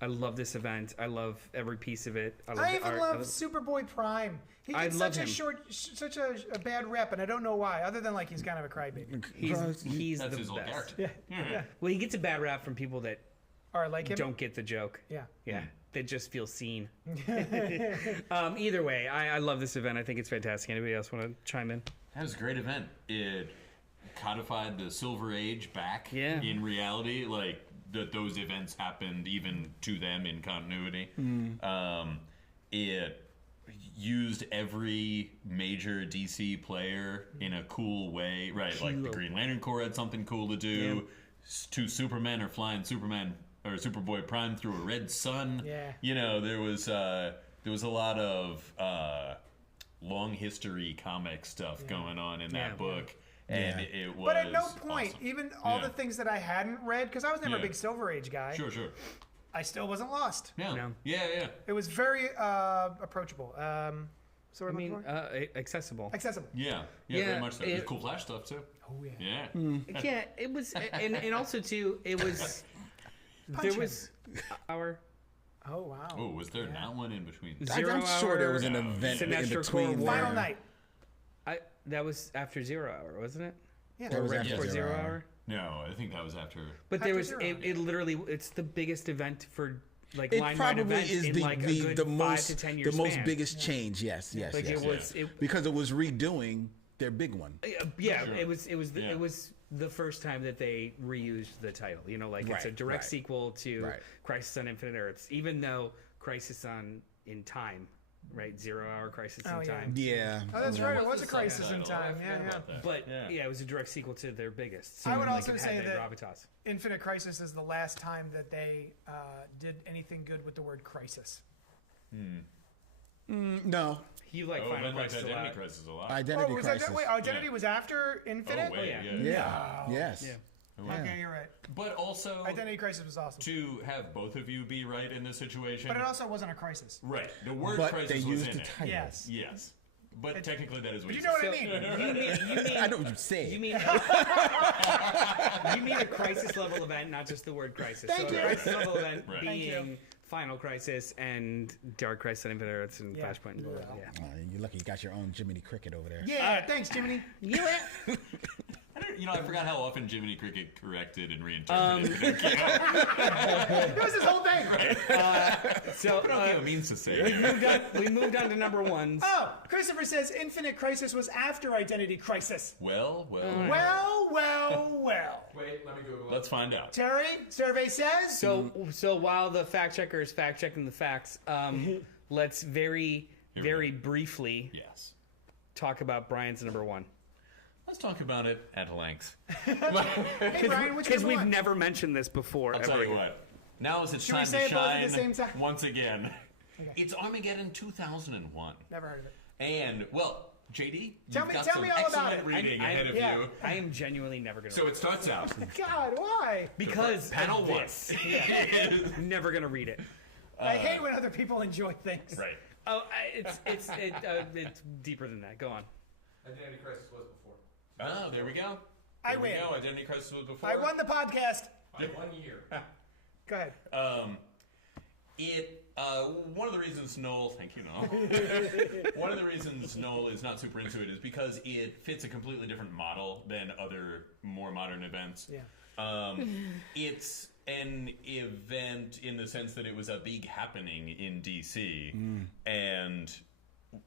I love this event. I love every piece of it. I even love Superboy Prime. He I gets love such a him. such a bad rep, and I don't know why. Other than like he's kind of a crybaby. He's That's the his old best. character. Yeah. Well, he gets a bad rap from people that Or like him. don't get the joke. Yeah. Yeah, they just feel seen. Either way, I love this event. I think it's fantastic. Anybody else want to chime in? That was a great event. It codified the Silver Age back in reality, like that those events happened even to them in continuity. It used every major DC player in a cool way, right? Like the Green Lantern Corps had something cool to do. Two Supermen are flying Superman or Superboy Prime through a red sun. Yeah. You know, there was a lot of long history comic stuff going on in that book. And it was But at no point, awesome. even all the things that I hadn't read, because I was never a big Silver Age guy, Sure. I still wasn't lost. Yeah. No. Yeah. It was very approachable. So I mean, accessible. accessible. Yeah, Yeah, very much so. There's it- cool Flash stuff too. Oh yeah. Yeah. Yeah, it was, and also too, it was. There Punch was our Oh wow. Oh, was there not one in between? Zero I'm sure there was an Hour, event in Sinestro between. Corps Final there. night. that was after 0 Hour, wasn't it? Yeah. That was Right after before 0 0 Hour. Hour. No, I think that was after. But there After was 0 it literally. It's the biggest event for like It line ride probably events is in the, like a the, good the 5 most to 10 year the most span. biggest change. Yes. Like yes. it was. It, Because it was redoing their big one. yeah, Sure. it was. It was. Yeah. It was the first time that they reused the title. You know, like it's a Right, direct right. sequel to Right. Crisis on Infinite Earths, even though Crisis on in Time, right? 0 Hour Crisis Oh, in yeah. Time. Yeah. Oh, that's right. It was a the crisis in subtitle? I time. forgot Yeah, yeah. about that. But yeah. It was a direct sequel to their biggest. I would like, also it had say the that- gravitas. Infinite Crisis is the last time that they did anything good with the word crisis. No. You like Oh, Final Ben likes Crisis a Identity lot. Crisis a lot. Identity was Crisis. that? Wait, Identity was after Infinite? Oh, wait, yeah. yeah. Yes. Yeah. Okay, you're right. But also, Identity Crisis was awesome. to have both of you be right in this situation. But it also wasn't a crisis. Right. The word But crisis they was used in the it. title. Yes. Yes. But technically that is what But you you know said. what I mean. You mean I know what you said. you mean you mean a crisis level event, not just the word crisis. Thank so you. a crisis level event Right. Thank you. being Final Crisis and Dark Crisis on Infinite Earths and Yeah. Flashpoint and Bullet. Yeah. You're lucky you got your own Jiminy Cricket over there. Yeah, thanks, Jiminy. You I forgot how often Jiminy Cricket corrected and reinterpreted. That was his whole thing. So Pinocchio means to say. we moved on to number ones. Oh, Christopher says Infinite Crisis was after Identity Crisis. Well. Well. Wait, let me Google it. Let's find out. Terry, survey says. So while the fact checker is fact checking the facts, let's very briefly Yes. talk about Brian's number one. Let's talk about it at length. Hey, Brian, which Because number we've one? never mentioned this before. I'll ever tell you again. what. Now is its Should we time say to it both at shine the same time? once again. It's Armageddon 2001. Never heard of it. And, well, JD, Tell you've me- got tell some me all about excellent it. reading ahead of yeah. you. I am genuinely never going to So it starts out. God, why? because Panel of one. this. Never going to read it. I hate when other people enjoy things. Right. Oh, it's deeper than that. Go on. Identity Crisis was before. Oh, there we go. I There we win. go. Identity Crisis was before. I won the podcast. By 1 year. Go ahead. One of the reasons Noel, thank you, Noel. One of the reasons Noel is not super into it is because it fits a completely different model than other more modern events. Yeah. It's an event in the sense that it was a big happening in DC and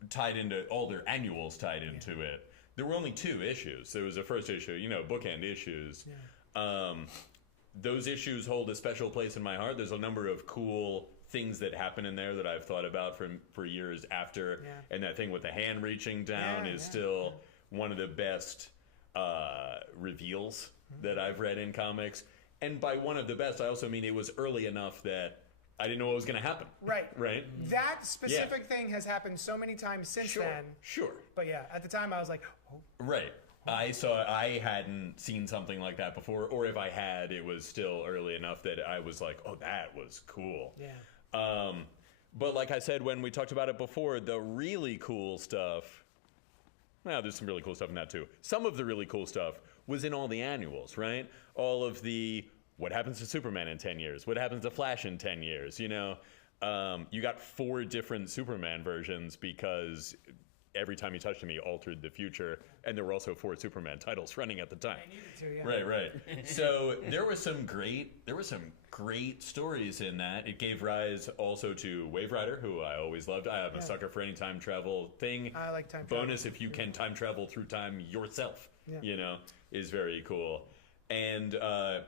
tied into all their annuals tied into it. There were only 2 issues. There was a first issue, bookend issues. Those issues hold a special place in my heart. There's a number of cool things that happen in there that I've thought about for years after. Yeah. And that thing with the hand reaching down is still one of the best reveals that I've read in comics. And by one of the best, I also mean it was early enough that I didn't know what was going to happen. Right. Right? That specific thing has happened so many times since then. Sure. But yeah, at the time I was like, oh, Right. I hadn't seen something like that before, or if I had, it was still early enough that I was like, oh, that was cool. yeah. But like I said when we talked about it before, the really cool stuff, well, there's some really cool stuff in that too. Some of the really cool stuff was in all the annuals, right? All of the what happens to Superman in 10 years? What happens to Flash in 10 years? You know, you got 4 different Superman versions because Every Time You Touched Me altered the future, and there were also 4 Superman titles running at the time. I needed to, yeah. Right. So there were some great stories in that. It gave rise also to Wave Rider, who I always loved. I am a sucker for any time travel thing. I like time travel. Bonus if you can time travel through time yourself. Yeah. You know, is very cool. And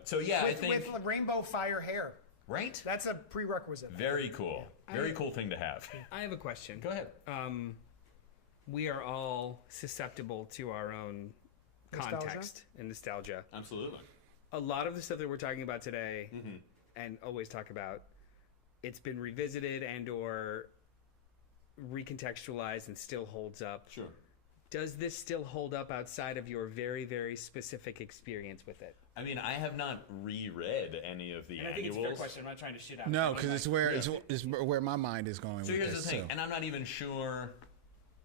so yeah, I think with rainbow fire hair. Right. That's a prerequisite. Very cool. Very cool thing to have. I have a question. Go ahead. We are all susceptible to our own context and nostalgia. Absolutely. A lot of the stuff that we're talking about today and always talk about, it's been revisited and or recontextualized and still holds up. Sure. Does this still hold up outside of your very, very specific experience with it? I mean, I have not reread any of the And I annuals. think it's a fair question. I'm not trying to shit out. No, because it's where my mind is going So with here's this. the thing, and I'm not even sure.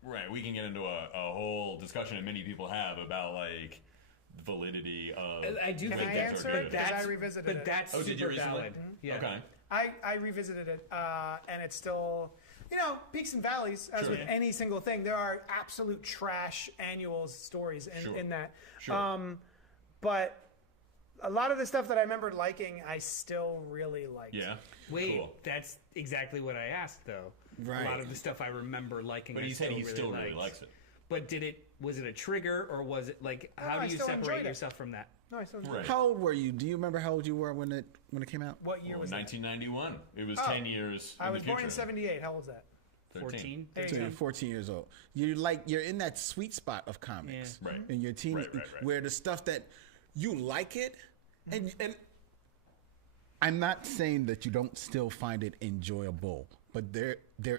Right, we can get into a whole discussion that many people have about like validity of. I do Can think I that's answer it? but Because that's I revisited but it. that's Oh, super did you recently? valid. Yeah. Okay. I revisited it, and it's still, you know, peaks and valleys, as Sure. with any single thing. There are absolute trash annuals stories in that. Sure. But a lot of the stuff that I remembered liking, I still really liked. Yeah. Wait, Cool. that's exactly what I asked, though. Right. A lot of the stuff I remember liking. But I he said he really still really liked. likes it. But was it a trigger, or was it like, how I do you still enjoyed separate it. yourself from that? No, I still enjoyed Right. it. How old were you? Do you remember how old you were when it came out? What year was that? 1991. It was Oh, 10 years. I in was the born future. in 78. How old's that? 14? There you So go. you're 14 years old. You're in that sweet spot of comics. Yeah. Right. In your teen, Right. where the stuff that you like it, and I'm not saying that you don't still find it enjoyable, but there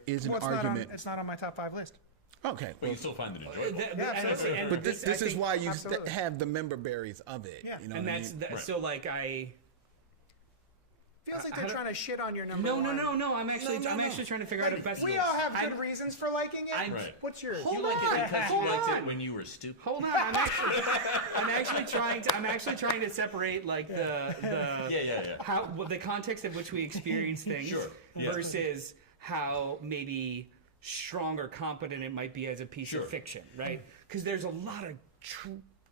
is an Well, argument. it's not on my top 5 list. Okay, But you still find it enjoyable. absolutely. but this is why you absolutely. have the member berries of it. Yeah. You know And what I that's mean? that, Right. so like I. Feels like how they're do- trying to shit on your number No, one. I'm actually trying to figure out a best. We all have good reasons for liking it. Right. What's yours? Hold You like on, it because hold you liked on. it when you were stupid. Hold on, I'm actually trying to separate like the Yeah. how the context of which we experience things Sure, yeah. versus how maybe strong or competent it might be as a piece Sure. of fiction, right? Because there's a lot of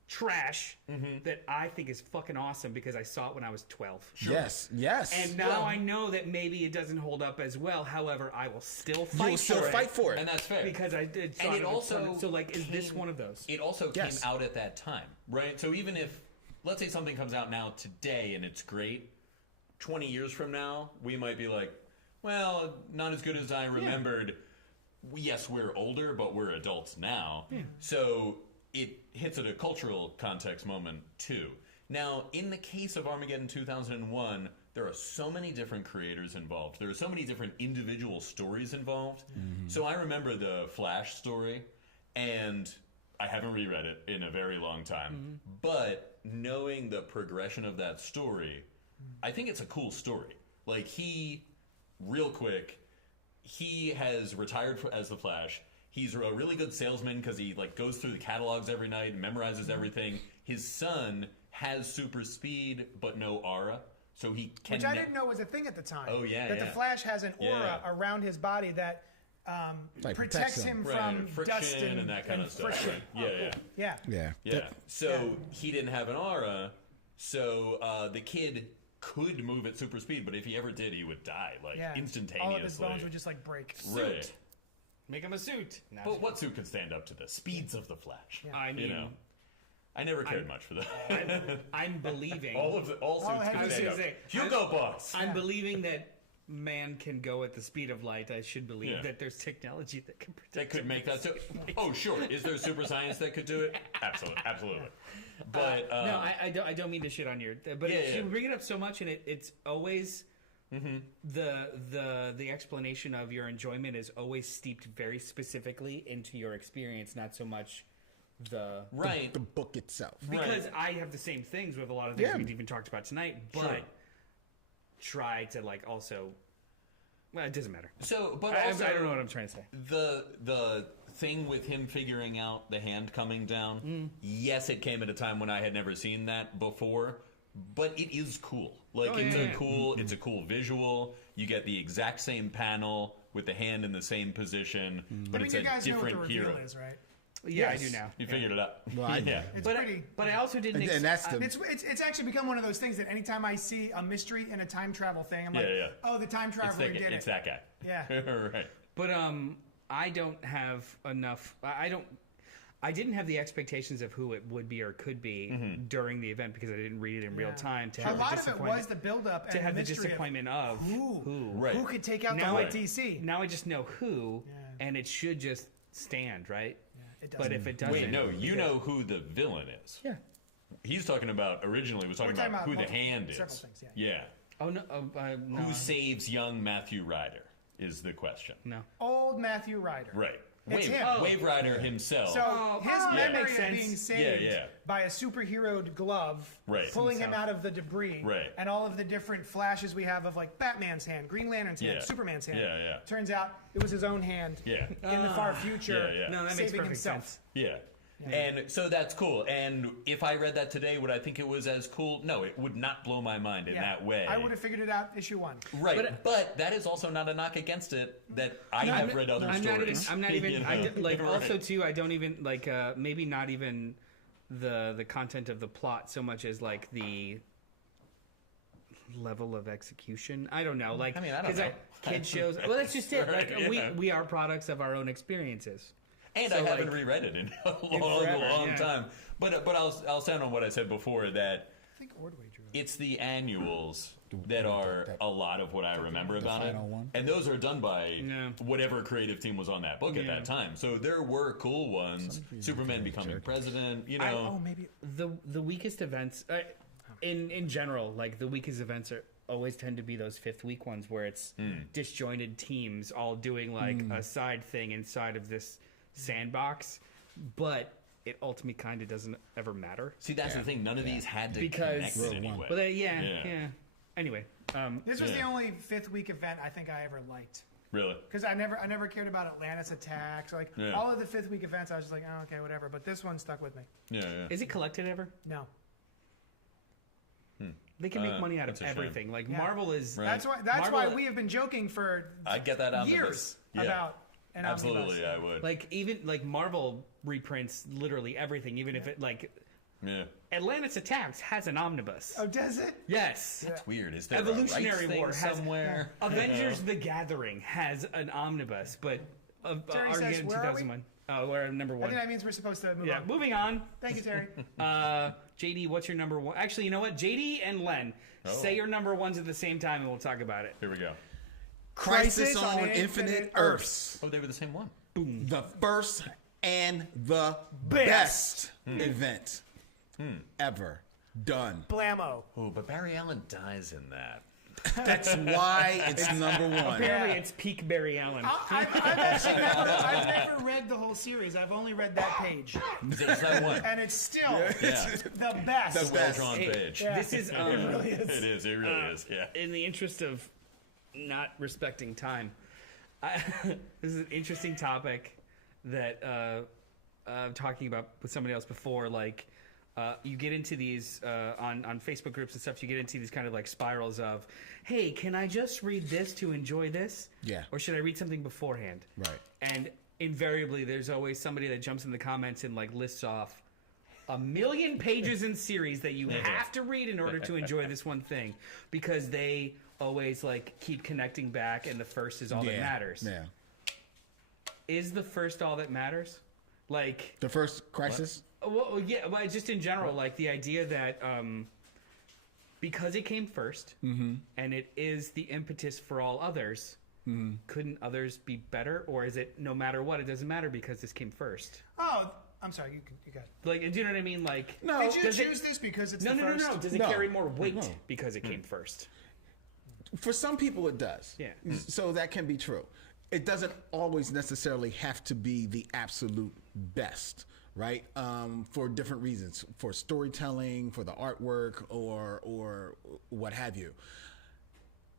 trash that I think is fucking awesome because I saw it when I was 12. Yes. And now I know that maybe it doesn't hold up as well. However, I will still fight. you will still fight for it. And that's fair. because I did. And saw it also so like, is this one of those? It also Yes. came out at that time, right? So even if, let's say something comes out now today and it's great, 20 years from now, we might be like, well, not as good as I remembered. Yes, we're older, but we're adults now. So it hits at a cultural context moment, too. Now, in the case of Armageddon 2001, there are so many different creators involved. There are so many different individual stories involved. So I remember the Flash story, and I haven't reread it in a very long time. But knowing the progression of that story, I think it's a cool story. Like, real quick, he has retired as the Flash. He's a really good salesman because he like goes through the catalogs every night and memorizes everything. His son has super speed but no aura, so he can. Which I didn't know was a thing at the time. Oh, yeah, That the yeah. Flash has an aura Yeah. around his body that Like protects protects him. him Right, from friction dust and that kind of stuff. friction. Right. Yeah. Yeah. So he didn't have an aura, so the kid could move at super speed, but if he ever did, he would die like Yeah. instantaneously. All of his bones would just like break. Right. Make him a suit. No, But what suit can stand up to the speeds of the Flash? I mean, You know, I never cared much for that. I'm believing. all suits I can was stand gonna up. say, Hugo Boss. I'm believing that man can go at the speed of light. I should believe Yeah. that there's technology that can protect. That could him. make that so. Oh, sure. Is there super science that could do it? Absolutely. But No, I don't mean to shit on your. But Yeah, you yeah. bring it up so much, and it's always the explanation of your enjoyment is always steeped very specifically into your experience, not so much the right. The book itself. because I have the same things with a lot of things Yeah. we've even talked about tonight, but Sure. try to like also. Well, it doesn't matter. So, but I also don't know what I'm trying to say. the thing with him figuring out the hand coming down. Yes, it came at a time when I had never seen that before. but it is cool. Like it's a cool visual. You get the exact same panel with the hand in the same position, but it's a different hero. Is, right? Yeah, Yes. I do now. You figured it out. Well, I yeah. It's But pretty. but I also didn't. And that's the It's actually become one of those things that anytime I see a mystery in a time travel thing, I'm like, oh, the time traveler did It's it. that guy. Yeah. Right. But I don't have enough. I didn't have the expectations of who it would be or could be during the event because I didn't read it in real time. To A have lot the of it disappointment- was the build-up to and have the the mystery disappointment of who. Right. who could take out the Now whole I- DC. Now I just know who, Yeah. and it should just stand, right? It But doesn't. if it doesn't, Wait, no, you know who the villain is. Yeah. He's talking about originally was talking We're about talking who the about hand is. several things, Yeah. Oh no. No. Who saves young Matthew Ryder is the question. No. Old Matthew Ryder. Right. It's Wave, him. Wave Rider himself. So his that memory makes of sense. being saved Yeah. by a superheroed glove, Right. pulling him Himself. out of the debris, Right. and all of the different flashes we have of like Batman's hand, Green Lantern's hand, Yeah. Superman's hand. Yeah. Turns out it was his own hand Yeah. in the far future, Yeah. No, that makes saving perfect himself. sense. Yeah. And so that's cool. And if I read that today, would I think it was as cool? No, it would not blow my mind in that way. I would have figured it out issue 1. Right, but that is also not a knock against it that I have read other stories. I'm not even. You know? I did- like Right. also too. I don't even like. Maybe not even the content of the plot so much as like the level of execution. I don't know. Like I mean, I don't know. Kid shows. Well, that's just it. Like Right, yeah. we are products of our own experiences. And So, I haven't like, reread it in a long, forever, long yeah. time. But I'll stand on what I said before that I think Ordway drew it. it's the annuals that are a lot of what I remember about it. final one? And those are done by Yeah. whatever creative team was on that book at Yeah. that time. So there were cool ones. Superman becoming president, you Oh, know. maybe. The weakest events in general, like the weakest events are always tend to be those fifth week ones where it's disjointed teams all doing like a side thing inside of this sandbox, but it ultimately kind of doesn't ever matter. See, that's the thing. None of these had to Because- connect in any way. But yeah. Anyway, This was the Yeah. only 5th week event I think I ever liked. Really? Because I never cared about Atlantis attacks. Like Yeah. all of the 5th week events, I was just like, oh, okay, whatever. But this one stuck with me. Yeah. is it collected ever? No, They can make money out of that's a shame. everything. Like Yeah. Marvel is. Right. that's why Marvel- we have been joking for I'd get that out years of this. Yeah. about an Absolutely, omnibus. I would. Like even like Marvel reprints literally everything, even if it like Yeah. Atlantis Attacks has an omnibus. Oh, does it? Yes. It's weird. Is there Evolutionary a rights thing War has somewhere? Avengers: The Gathering has an omnibus, but Terry says, Armageddon where are we? 2001. Oh, we're number I one. think that means we're supposed to move Yeah, on. moving on. Thank you, Terry. JD, what's your number one? Actually, you know what? JD and Len, say your number ones at the same time, and we'll talk about it. Here we go. Crisis on Infinite Earths. Oh, they were the same one. The first and the best event ever done. Blammo. Oh, but Barry Allen dies in that. That's why it's number one. Apparently, it's peak Barry Allen. I've actually never read the whole series. I've only read that page, It's that one. and it's still Yeah. the best. Well-drawn Hey, page. This is it really is. It is. It really is. Yeah. in the interest of not respecting time. This is an interesting topic that I'm talking about with somebody else before. Like, you get into these on Facebook groups and stuff. You get into these kind of like spirals of, hey, can I just read this to enjoy this? Yeah. Or should I read something beforehand? Right. And invariably, there's always somebody that jumps in the comments and like lists off a million pages in series that you have to read in order to enjoy this one thing, because they always like keep connecting back, and the first is all that matters. Yeah. Is the first all that matters? Like, The first Crisis? well, yeah, well, just in general, like the idea that because it came first and it is the impetus for all others, couldn't others be better? Or is it no matter what, it doesn't matter because this came first? Oh, I'm sorry. You got it. Like, do you know what I mean? Like, No. Did you Does it- choose this because it's no, the no, no, first? no. Does it No. carry more weight No. because it came first? For some people, it does. Yeah. So that can be true. It doesn't always necessarily have to be the absolute best, right? For different reasons, for storytelling, for the artwork, or what have you.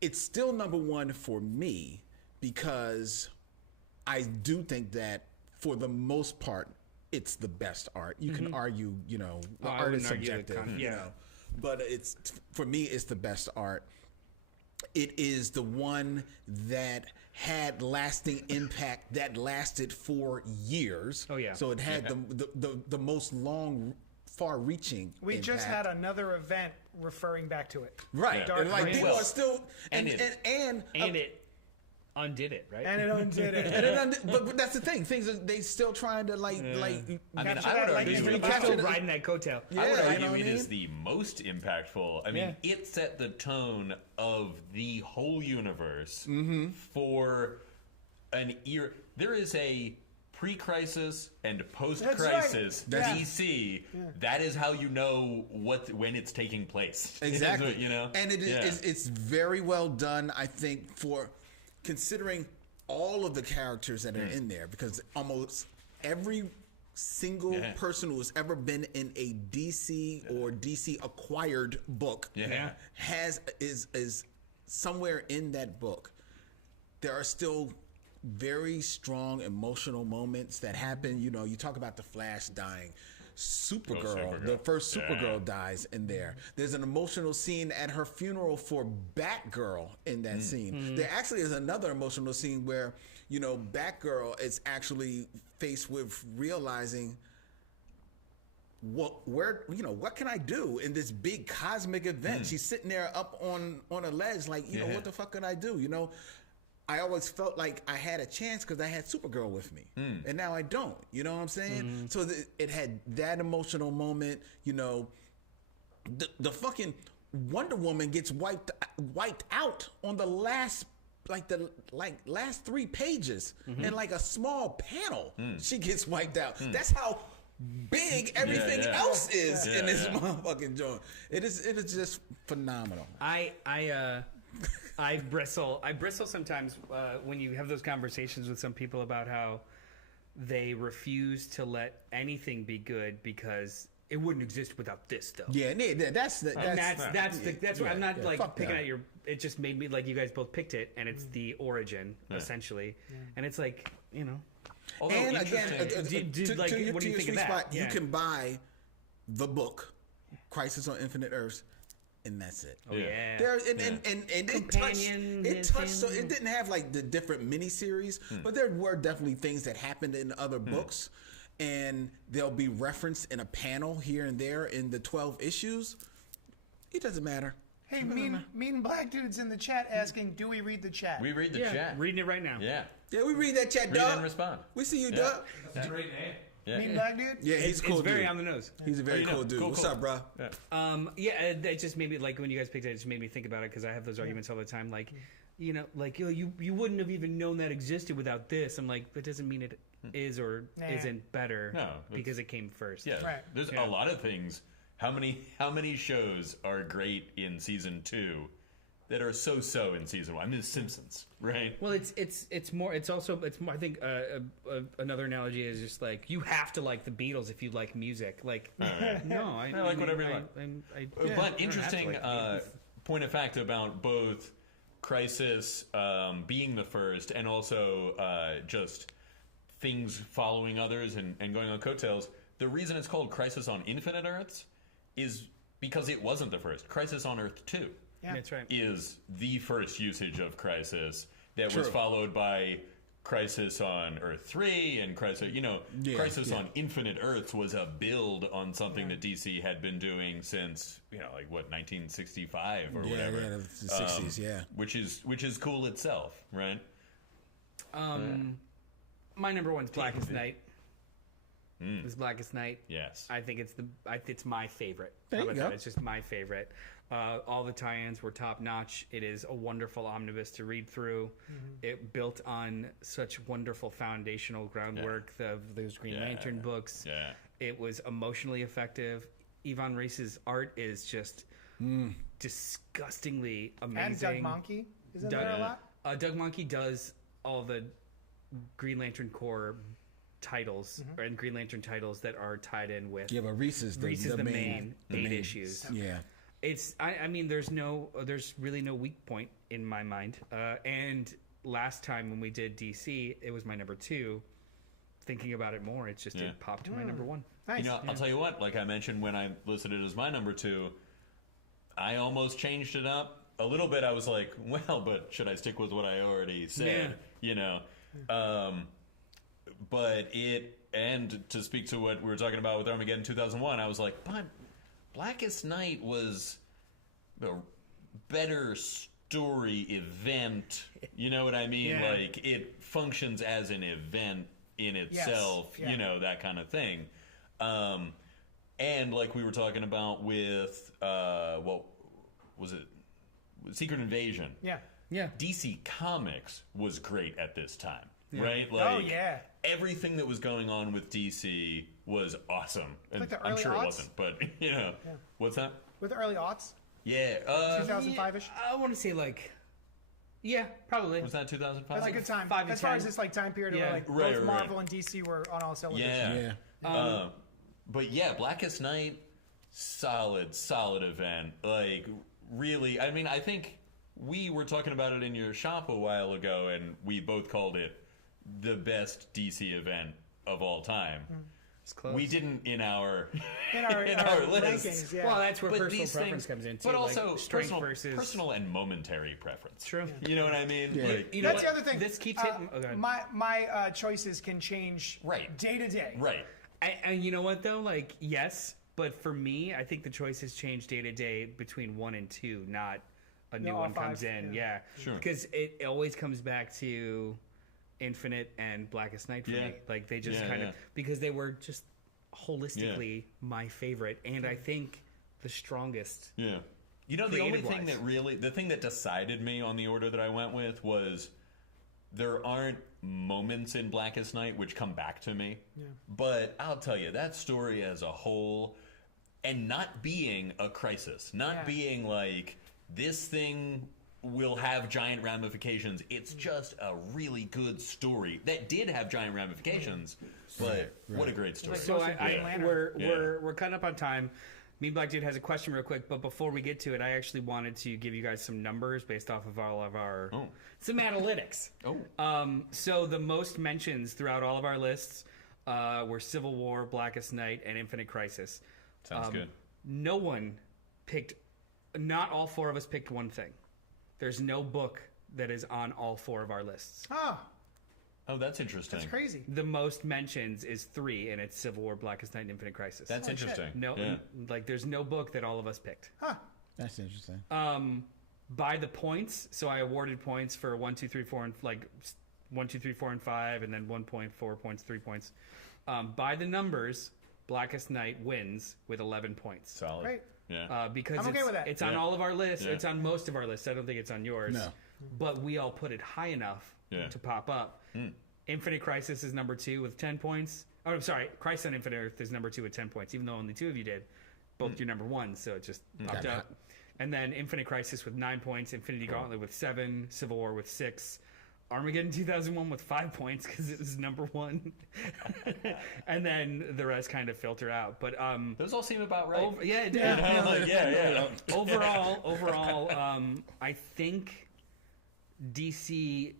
It's still number one for me because I do think that for the most part, it's the best art. You can argue, I art is wouldn't argue the subjective, con- you yeah. know. but it's for me, it's the best art. It is the one that had lasting impact that lasted for years. Oh, yeah. So it had the most far-reaching. We just impact. had another event referring back to it. Right, Dark and like Knight. people are still and it undid it, right? And it undid it. but that's the thing. Things they still trying to like. I mean, Capture I that would lightning argue, in the We're still bottle. riding that coattail. Yeah, I would you know argue what I it is mean? the most impactful. I mean, it set the tone of the whole universe for an era. There is a pre-crisis and post-crisis That's right. DC. That is how you know when it's taking place. Exactly. You know, and it's very well done. I think for considering all of the characters that are in there, because almost every single person who has ever been in a DC or DC acquired book is somewhere in that book. There are still very strong emotional moments that happen. You know, you talk about the Flash dying. Supergirl, the first Supergirl dies in there. There's an emotional scene at her funeral for Batgirl in that scene. There actually is another emotional scene where, you know, Batgirl is actually faced with realizing what can I do in this big cosmic event? She's sitting there up on a ledge like, you know, what the fuck could I do? You know, I always felt like I had a chance because I had Supergirl with me, and now I don't. You know what I'm saying? So it had that emotional moment. You know, the fucking Wonder Woman gets wiped out on the last last 3 pages in like a small panel. She gets wiped out. That's how big everything else is in this motherfucking joint. It is just phenomenal. I bristle sometimes when you have those conversations with some people about how they refuse to let anything be good because it wouldn't exist without this stuff. Yeah, that's what I'm not like picking that. at your. It just made me like you guys both picked it, and it's the origin essentially, and it's like, you know. Although And again, what do you think of that? Spot, Yeah. you can buy the book, Crisis on Infinite Earths, and that's it. Oh yeah. There and it touched. So it didn't have like the different miniseries, but there were definitely things that happened in other books, and they'll be referenced in a panel here and there in the 12 issues. It doesn't matter. Hey, mean black dudes in the chat asking, do we read the chat? we read the chat. Reading it right now. Yeah. Yeah, we read that chat, Read Doug. and respond. We see you, Doug. That's a great name. Yeah. Mean black dude? Yeah, he's a cool It's very dude. on the nose. He's a very you know. cool dude. Cool, What's cool. up, bro? It just made me like when you guys picked it. It just made me think about it because I have those arguments all the time. Like, you know, like you wouldn't have even known that existed without this. I'm like, that doesn't mean it is or isn't better. No, because it came first. Yeah. Right. There's a lot of things. How many shows are great in season 2 that are so in season 1? I mean, The Simpsons, right? Well, it's more. I think another analogy is just like you have to like the Beatles if you like music. Like, no, I like whatever you like. But interesting point of fact about both Crisis being the first and also just things following others and going on coattails. The reason it's called Crisis on Infinite Earths is because it wasn't the first. Crisis on Earth 2 That's right. is the first usage of Crisis that was followed by Crisis on Earth 3 and Crisis, Crisis on Infinite Earths was a build on something that DC had been doing since, 1965 or whatever. Yeah, the 60s, Which is cool itself, right? My number one's Blackest Night. It's Blackest Night. Yes. I think it's my favorite. There How you about go. that? It's just my favorite. All the tie-ins were top notch. It is a wonderful omnibus to read through. It built on such wonderful foundational groundwork of those Green Lantern books. Yeah. It was emotionally effective. Yvonne Reis's art is just disgustingly amazing. And Doug Mahnke is in there a lot? Doug Mahnke does all the Green Lantern Corps titles and Green Lantern titles that are tied in with. Yeah, but Reese is the main 8 issues. Yeah. It's I mean there's really no weak point in my mind. And last time when we did DC, it was my number 2. Thinking about it more, it just it popped to my number 1. Nice. I'll tell you what, like I mentioned when I listed it as my number 2, I almost changed it up a little bit. I was like, well, but should I stick with what I already said? You know, but and to speak to what we were talking about with Armageddon 2001, I was like, but Blackest Night was a better story event. You know what I mean? Yeah. Like, it functions as an event in itself, you know, that kind of thing. And like we were talking about with, what was it? Secret Invasion. Yeah. DC Comics was great at this time, right? Like, everything that was going on with DC was awesome. And Like the I'm early sure aughts? it wasn't, but, you know. What's that? With the early aughts, Yeah. 2005-ish. I want to say like, yeah, probably. Was that 2005? That's a good time. 5 to As far 10. as this like time period where like Right, both right, Marvel right. and DC were on all cylinders. Yeah. But yeah, Blackest Night, solid event. Like, really, I mean, I think we were talking about it in your shop a while ago, and we both called it the best DC event of all time. It's close. We didn't in our In our lists. rankings, yeah. Well, that's where But personal these preference things, comes into. but like, also strength personal and momentary preference. True. You know what I mean? Yeah. Like, You know That's what? the other thing. This keeps hitting. Oh, go ahead. My choices can change day to day. right. And you know what though? Like, yes, but for me, I think the choices change day to day between 1 and 2, not a new all one 5, comes in. Yeah, Sure. Because it always comes back to Infinite and Blackest Night for Yeah. me. Like they just Yeah, kind of yeah. because they were just holistically my favorite, and I think the strongest. Yeah. You know, the only thing Creative-wise. that really, the thing that decided me on the order that I went with was there aren't moments in Blackest Night which come back to me. Yeah. But I'll tell you, that story as a whole, and not being a crisis, not being like this thing will have giant ramifications. It's just a really good story that did have giant ramifications, but what a great story. So Yeah. we're cutting up on time. Me and Black Dude has a question real quick, but before we get to it, I actually wanted to give you guys some numbers based off of all of our some analytics. So the most mentions throughout all of our lists were Civil War, Blackest Night, and Infinite Crisis. Sounds good. No one picked. Not all 4 of us picked one thing. There's no book that is on all 4 of our lists. Oh, that's interesting. That's crazy. The most mentions is 3, and it's Civil War, Blackest Night, and Infinite Crisis. That's interesting. No, Yeah. like there's no book that all of us picked. That's interesting. By the points, so I awarded points for 1, 2, 3, 4, and like 1, 2, 3, 4, and 5, and then 1 point, 4 points, 3 points. By the numbers, Blackest Night wins with 11 points. Solid. Great. Yeah. Because I'm okay with that. It's on all of our lists. Yeah. It's on most of our lists. I don't think it's on yours. No. But we all put it high enough to pop up. Infinite Crisis is number 2 with 10 points. Oh, I'm sorry. Crisis on Infinite Earth is number 2 with 10 points, even though only 2 of you did. Both you're number 1, so it just popped Okay. up. And then Infinite Crisis with 9 points, Infinity Gauntlet with 7, Civil War with 6, Armageddon 2001 with 5 points because it was number 1. And then the rest kind of filter out. But Those all seem about right. yeah, it did. Yeah. Overall, I think DC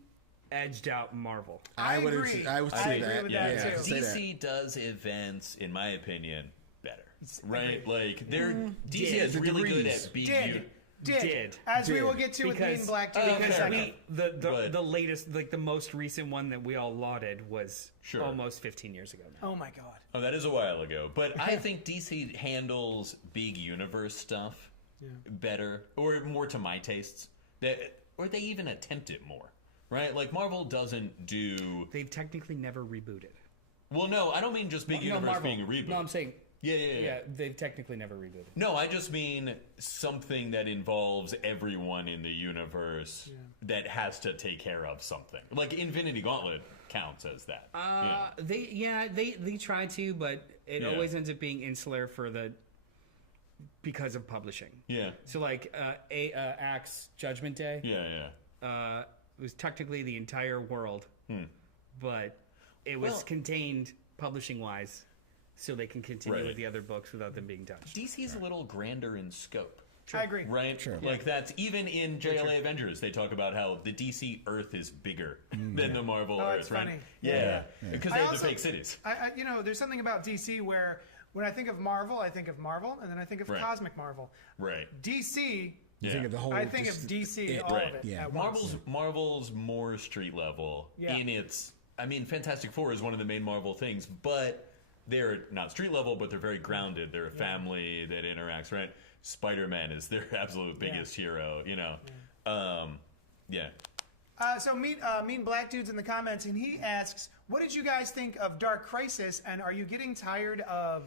edged out Marvel. I would agree. I would I say agree that. with that, yeah, too. say that. DC does events, in my opinion, better. Right? Like, DC Did. is really good Degrees. at being... Did. As we will get to with me and Black Dude in a because second. But- the latest, like the most recent one that we all lauded was Sure. almost 15 years ago now. Oh my God. Oh, that is a while ago. But I think DC handles big universe stuff better, or more to my tastes. Or they even attempt it more. Right? Like, Marvel doesn't do... They've technically never rebooted. Well, no, I don't mean just big universe Marvel. being a reboot. No, I'm saying Yeah. they've technically never rebooted. No, I just mean something that involves everyone in the universe that has to take care of something. Like Infinity Gauntlet counts as that. They try to, but it Yeah. always ends up being insular because of publishing. Yeah. So like Axe Judgment Day. Yeah. It was technically the entire world, but it was Well- contained publishing wise, so they can continue Right. with the other books without them being touched. DC's a little grander in scope. I agree. Right? Sure. Like that's even in JLA Avengers, they talk about how the DC Earth is bigger than the Marvel Oh, Earth, it's right? funny. Yeah. Because they I have also- the fake cities. I there's something about DC where When I think of Marvel, I think of Marvel, and then I think of Right. Cosmic Marvel. Right. DC, You think of the whole. I think of just- DC, it- all right. of it. Yeah. At once. Marvel's more street level Yeah. in its. I mean, Fantastic Four is one of the main Marvel things, but they're not street level, but they're very grounded. They're a family that interacts, right? Spider-Man is their absolute biggest hero, you know. Yeah. So Mean Black Dude's in the comments, and he asks, what did you guys think of Dark Crisis, and are you getting tired of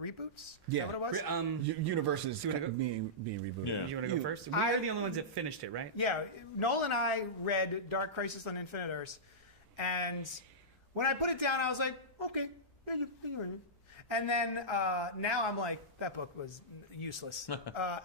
reboots? Is Yeah. that what it was? Universes wanna go- being rebooted. Yeah. You want to go first? We are the only ones that finished it, right? Yeah, Noel and I read Dark Crisis on Infinite Earths, and when I put it down, I was like, okay, yeah, you're in it. And then now I'm like, that book was useless,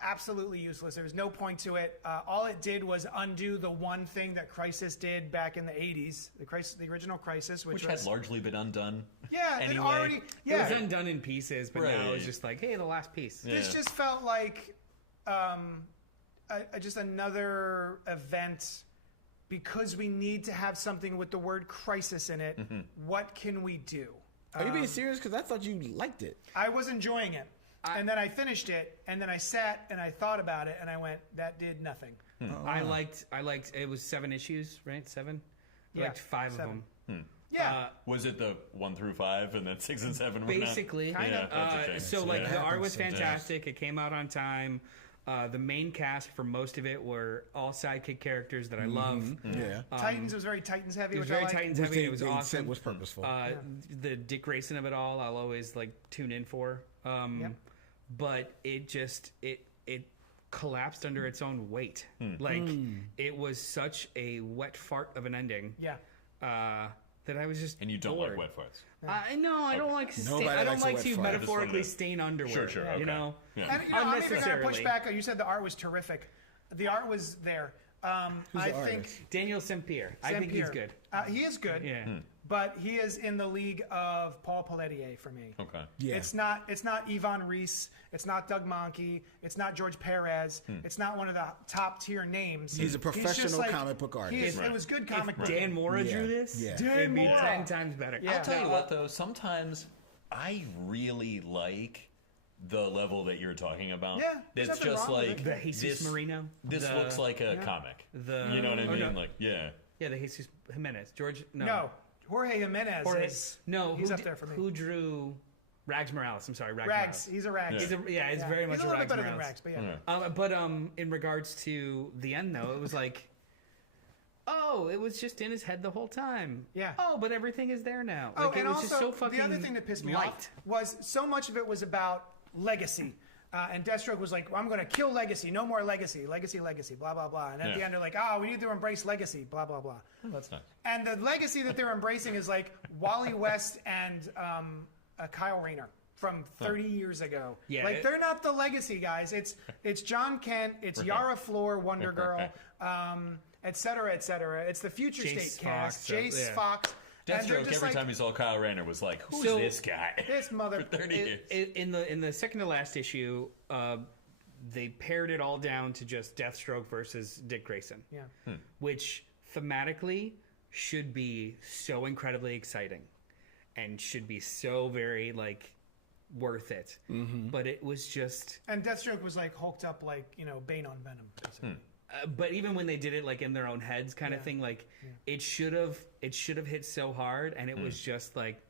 absolutely useless. There was no point to it. All it did was undo the one thing that Crisis did back in the '80s, the original Crisis, which Which was had largely been undone. yeah, anyway. it already It yeah. was undone in pieces, but now Right. it's just like, hey, the last piece. Yeah. This just felt like just another event because we need to have something with the word crisis in it. What can we do? Are you being serious? Because I thought you liked it. I was enjoying it. And then I finished it, and then I sat and I thought about it, and I went, that did nothing. I liked. It was 7 issues, right? 7. I Yeah, liked 5 7. of them. Yeah. Was it the 1 through 5 and then 6 and 7 were not? Basically, Kind of. Yeah, that's a shame. so like Yeah. the art was Happens fantastic. It came out on time. The main cast for most of it were all sidekick characters that I love. Yeah. Titans was very Titans heavy, It was which very I like. Titans Which heavy. It was awesome. said was purposeful. The Dick Grayson of it all, I'll always like tune in for. Yep. But it just it collapsed under its own weight. Like it was such a wet fart of an ending. Yeah. That I was just And you don't bored. like wet farts. No, I don't like. Nobody I don't likes a like wet to fart. metaphorically Just stain underwear. Sure, You okay. know. Yeah. And you know, I'm even going to push Unnecessarily. back. You said the art was terrific. The art was there. I the think artist? Daniel Saint-Pierre. I think he's good. He is good. Yeah. But he is in the league of Paul Pelletier for me. Okay. Yeah. It's not Yvonne Reese. It's not Doug Monkey. It's not George Perez. It's not one of the top tier names. He's a just professional comic book artist. It was good comic book. Dan Mora Yeah. drew this, Yeah. it'd be Mora. 10 times better. Yeah. I'll tell you what, though, sometimes I really like the level that you're talking about. Yeah, there's It's nothing just wrong with like it. The Jesus Marino. This the, looks like a comic. the You know what I oh, mean? no. Like, yeah. Yeah, the Jesus Jimenez. George. No, Jorge Jimenez Jorge- is no, he's who up d- there for me. Who drew Rags Morales? I'm sorry, Rags. Rags. Morales. He's a Rags. He's very much He's a little bit Rags better than Morales. Rags, but yeah. But in regards to the end, though, it was like, oh, it was just in his head the whole time. Yeah. Oh, but everything is there now. Oh, Like, it and was also just so fucking the other thing that pissed me light. off was so much of it was about legacy. And Deathstroke was like, well, I'm going to kill legacy. No more legacy. Legacy, blah, blah, blah. And at the Yeah. end, they're like, we need to embrace legacy, blah, blah, blah. Oh, that's nice. And the legacy that they're embracing is like Wally West and Kyle Rayner from 30 years ago. Yeah, Like, they're not the legacy guys. It's John Kent, it's Yara Flor, Wonder Girl, et cetera, et cetera. It's the Future Jace State cast, Fox, Jace yeah. Fox. And they're Deathstroke, just every like, time he saw Kyle Rayner, was like, who's So- this guy? this mother... For 30 years. In the second to last issue, they pared it all down to just Deathstroke versus Dick Grayson. Yeah. Which thematically should be so incredibly exciting and should be so very like worth it. But it was just And Deathstroke was like hulked up like, Bane on Venom, basically. but even when they did it like in their own heads kind of thing, like it should have hit so hard, and it was just like,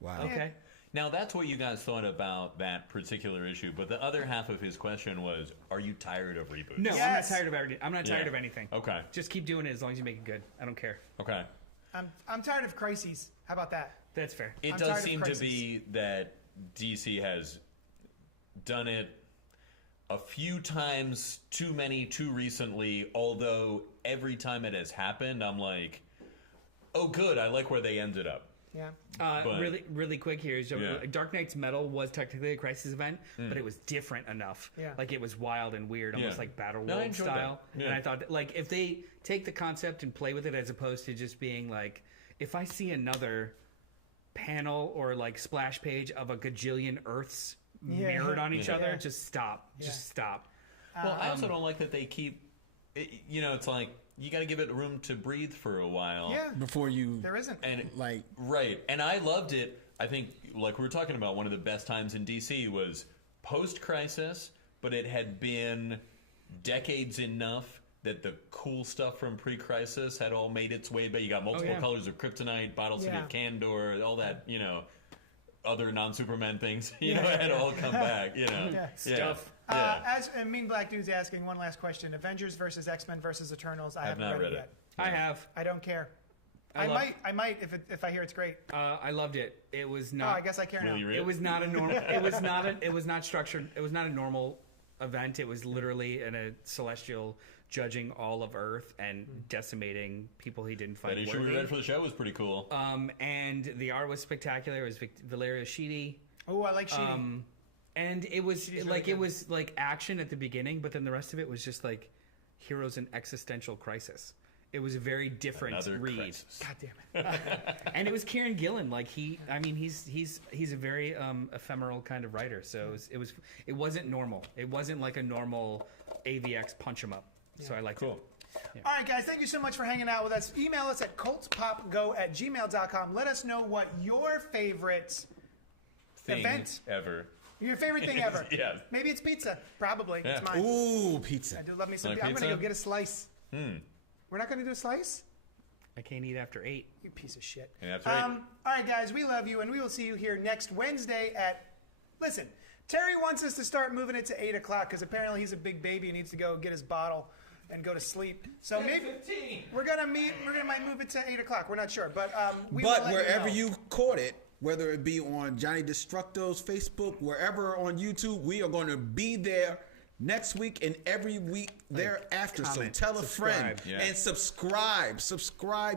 Wow. okay. Now, that's what you guys thought about that particular issue, but the other half of his question was, are you tired of reboots? No, Yes. I'm not tired Yeah. of anything. Okay. Just keep doing it as long as you make it good. I don't care. Okay. I'm tired of crises. How about that? That's fair. It I'm tired does of seem to crisis. be that DC has done it a few times, too many, too recently, although every time it has happened, I'm like, oh, good, I like where they ended up. Yeah. But- Really quick here. So Yeah. Dark Knight's Metal was technically a Crisis event, but it was different enough. Yeah. Like it was wild and weird, almost Yeah. like Battle No, I World enjoyed style. that. Yeah. And I thought, that, like, if they take the concept and play with it as opposed to just being like, if I see another panel or like splash page of a gajillion Earths mirrored on each other, just stop. Just stop. Well, I also don't like that they keep, it's like, you got to give it room to breathe for a while. Yeah. Before you, There isn't. And like, right, and I loved it I think, like we were talking about, one of the best times in DC was post-Crisis, but it had been decades enough that the cool stuff from pre-Crisis had all made its way back. You got multiple colors of Kryptonite, Bottle City of Candor, all that, other non-Superman things, had all come back, Stuff. As Mean Black Dude's asking, one last question. Avengers versus X-Men versus Eternals. I haven't read it yet. I have. I don't care. I might if I hear it's great. I loved it. It was not. Oh, I guess I care now. It was not a normal. It was not structured. It was not a normal event. It was literally a celestial judging all of Earth and decimating people he didn't find worthy. That issue we read for the show was pretty cool. And the art was spectacular. It was Valerio Schiti. Oh, I like Schiti. And it was it was like action at the beginning, but then the rest of it was just like heroes in existential crisis. It was a very different read. Crisis. God damn it! And it was Kieran Gillen. Like he's a very ephemeral kind of writer. So it wasn't normal. It wasn't like a normal AVX punch 'em up. So I liked it. Yeah. All right, guys, thank you so much for hanging out with us. Email us at cultpopgo@gmail.com. Let us know what your favorite event ever. Your favorite thing ever. Yeah. Maybe it's pizza. Probably. Yeah. It's mine. Ooh, pizza. I do love me some Like pizza. I'm going to pizza? go get a slice. We're not going to do a slice? I can't eat after 8. You piece of shit. Yeah, that's right. All right, guys, we love you, and we will see you here next Wednesday at... Listen, Terry wants us to start moving it to 8 o'clock because apparently he's a big baby and needs to go get his bottle and go to sleep. So maybe 15. we're gonna might move it to 8 o'clock. We're not sure, but we will But let wherever you, know. you caught it, whether it be on Johnny Destructo's Facebook, wherever on YouTube, we are going to be there next week and every week thereafter. comment, So tell a friend Yeah. and subscribe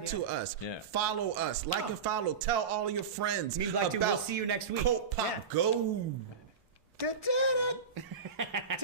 to us. Yeah. Follow us, like and follow. Tell all of your friends Me, Black Dude, about we'll see you next week. CultPop. Yeah. Go. Da-da-da.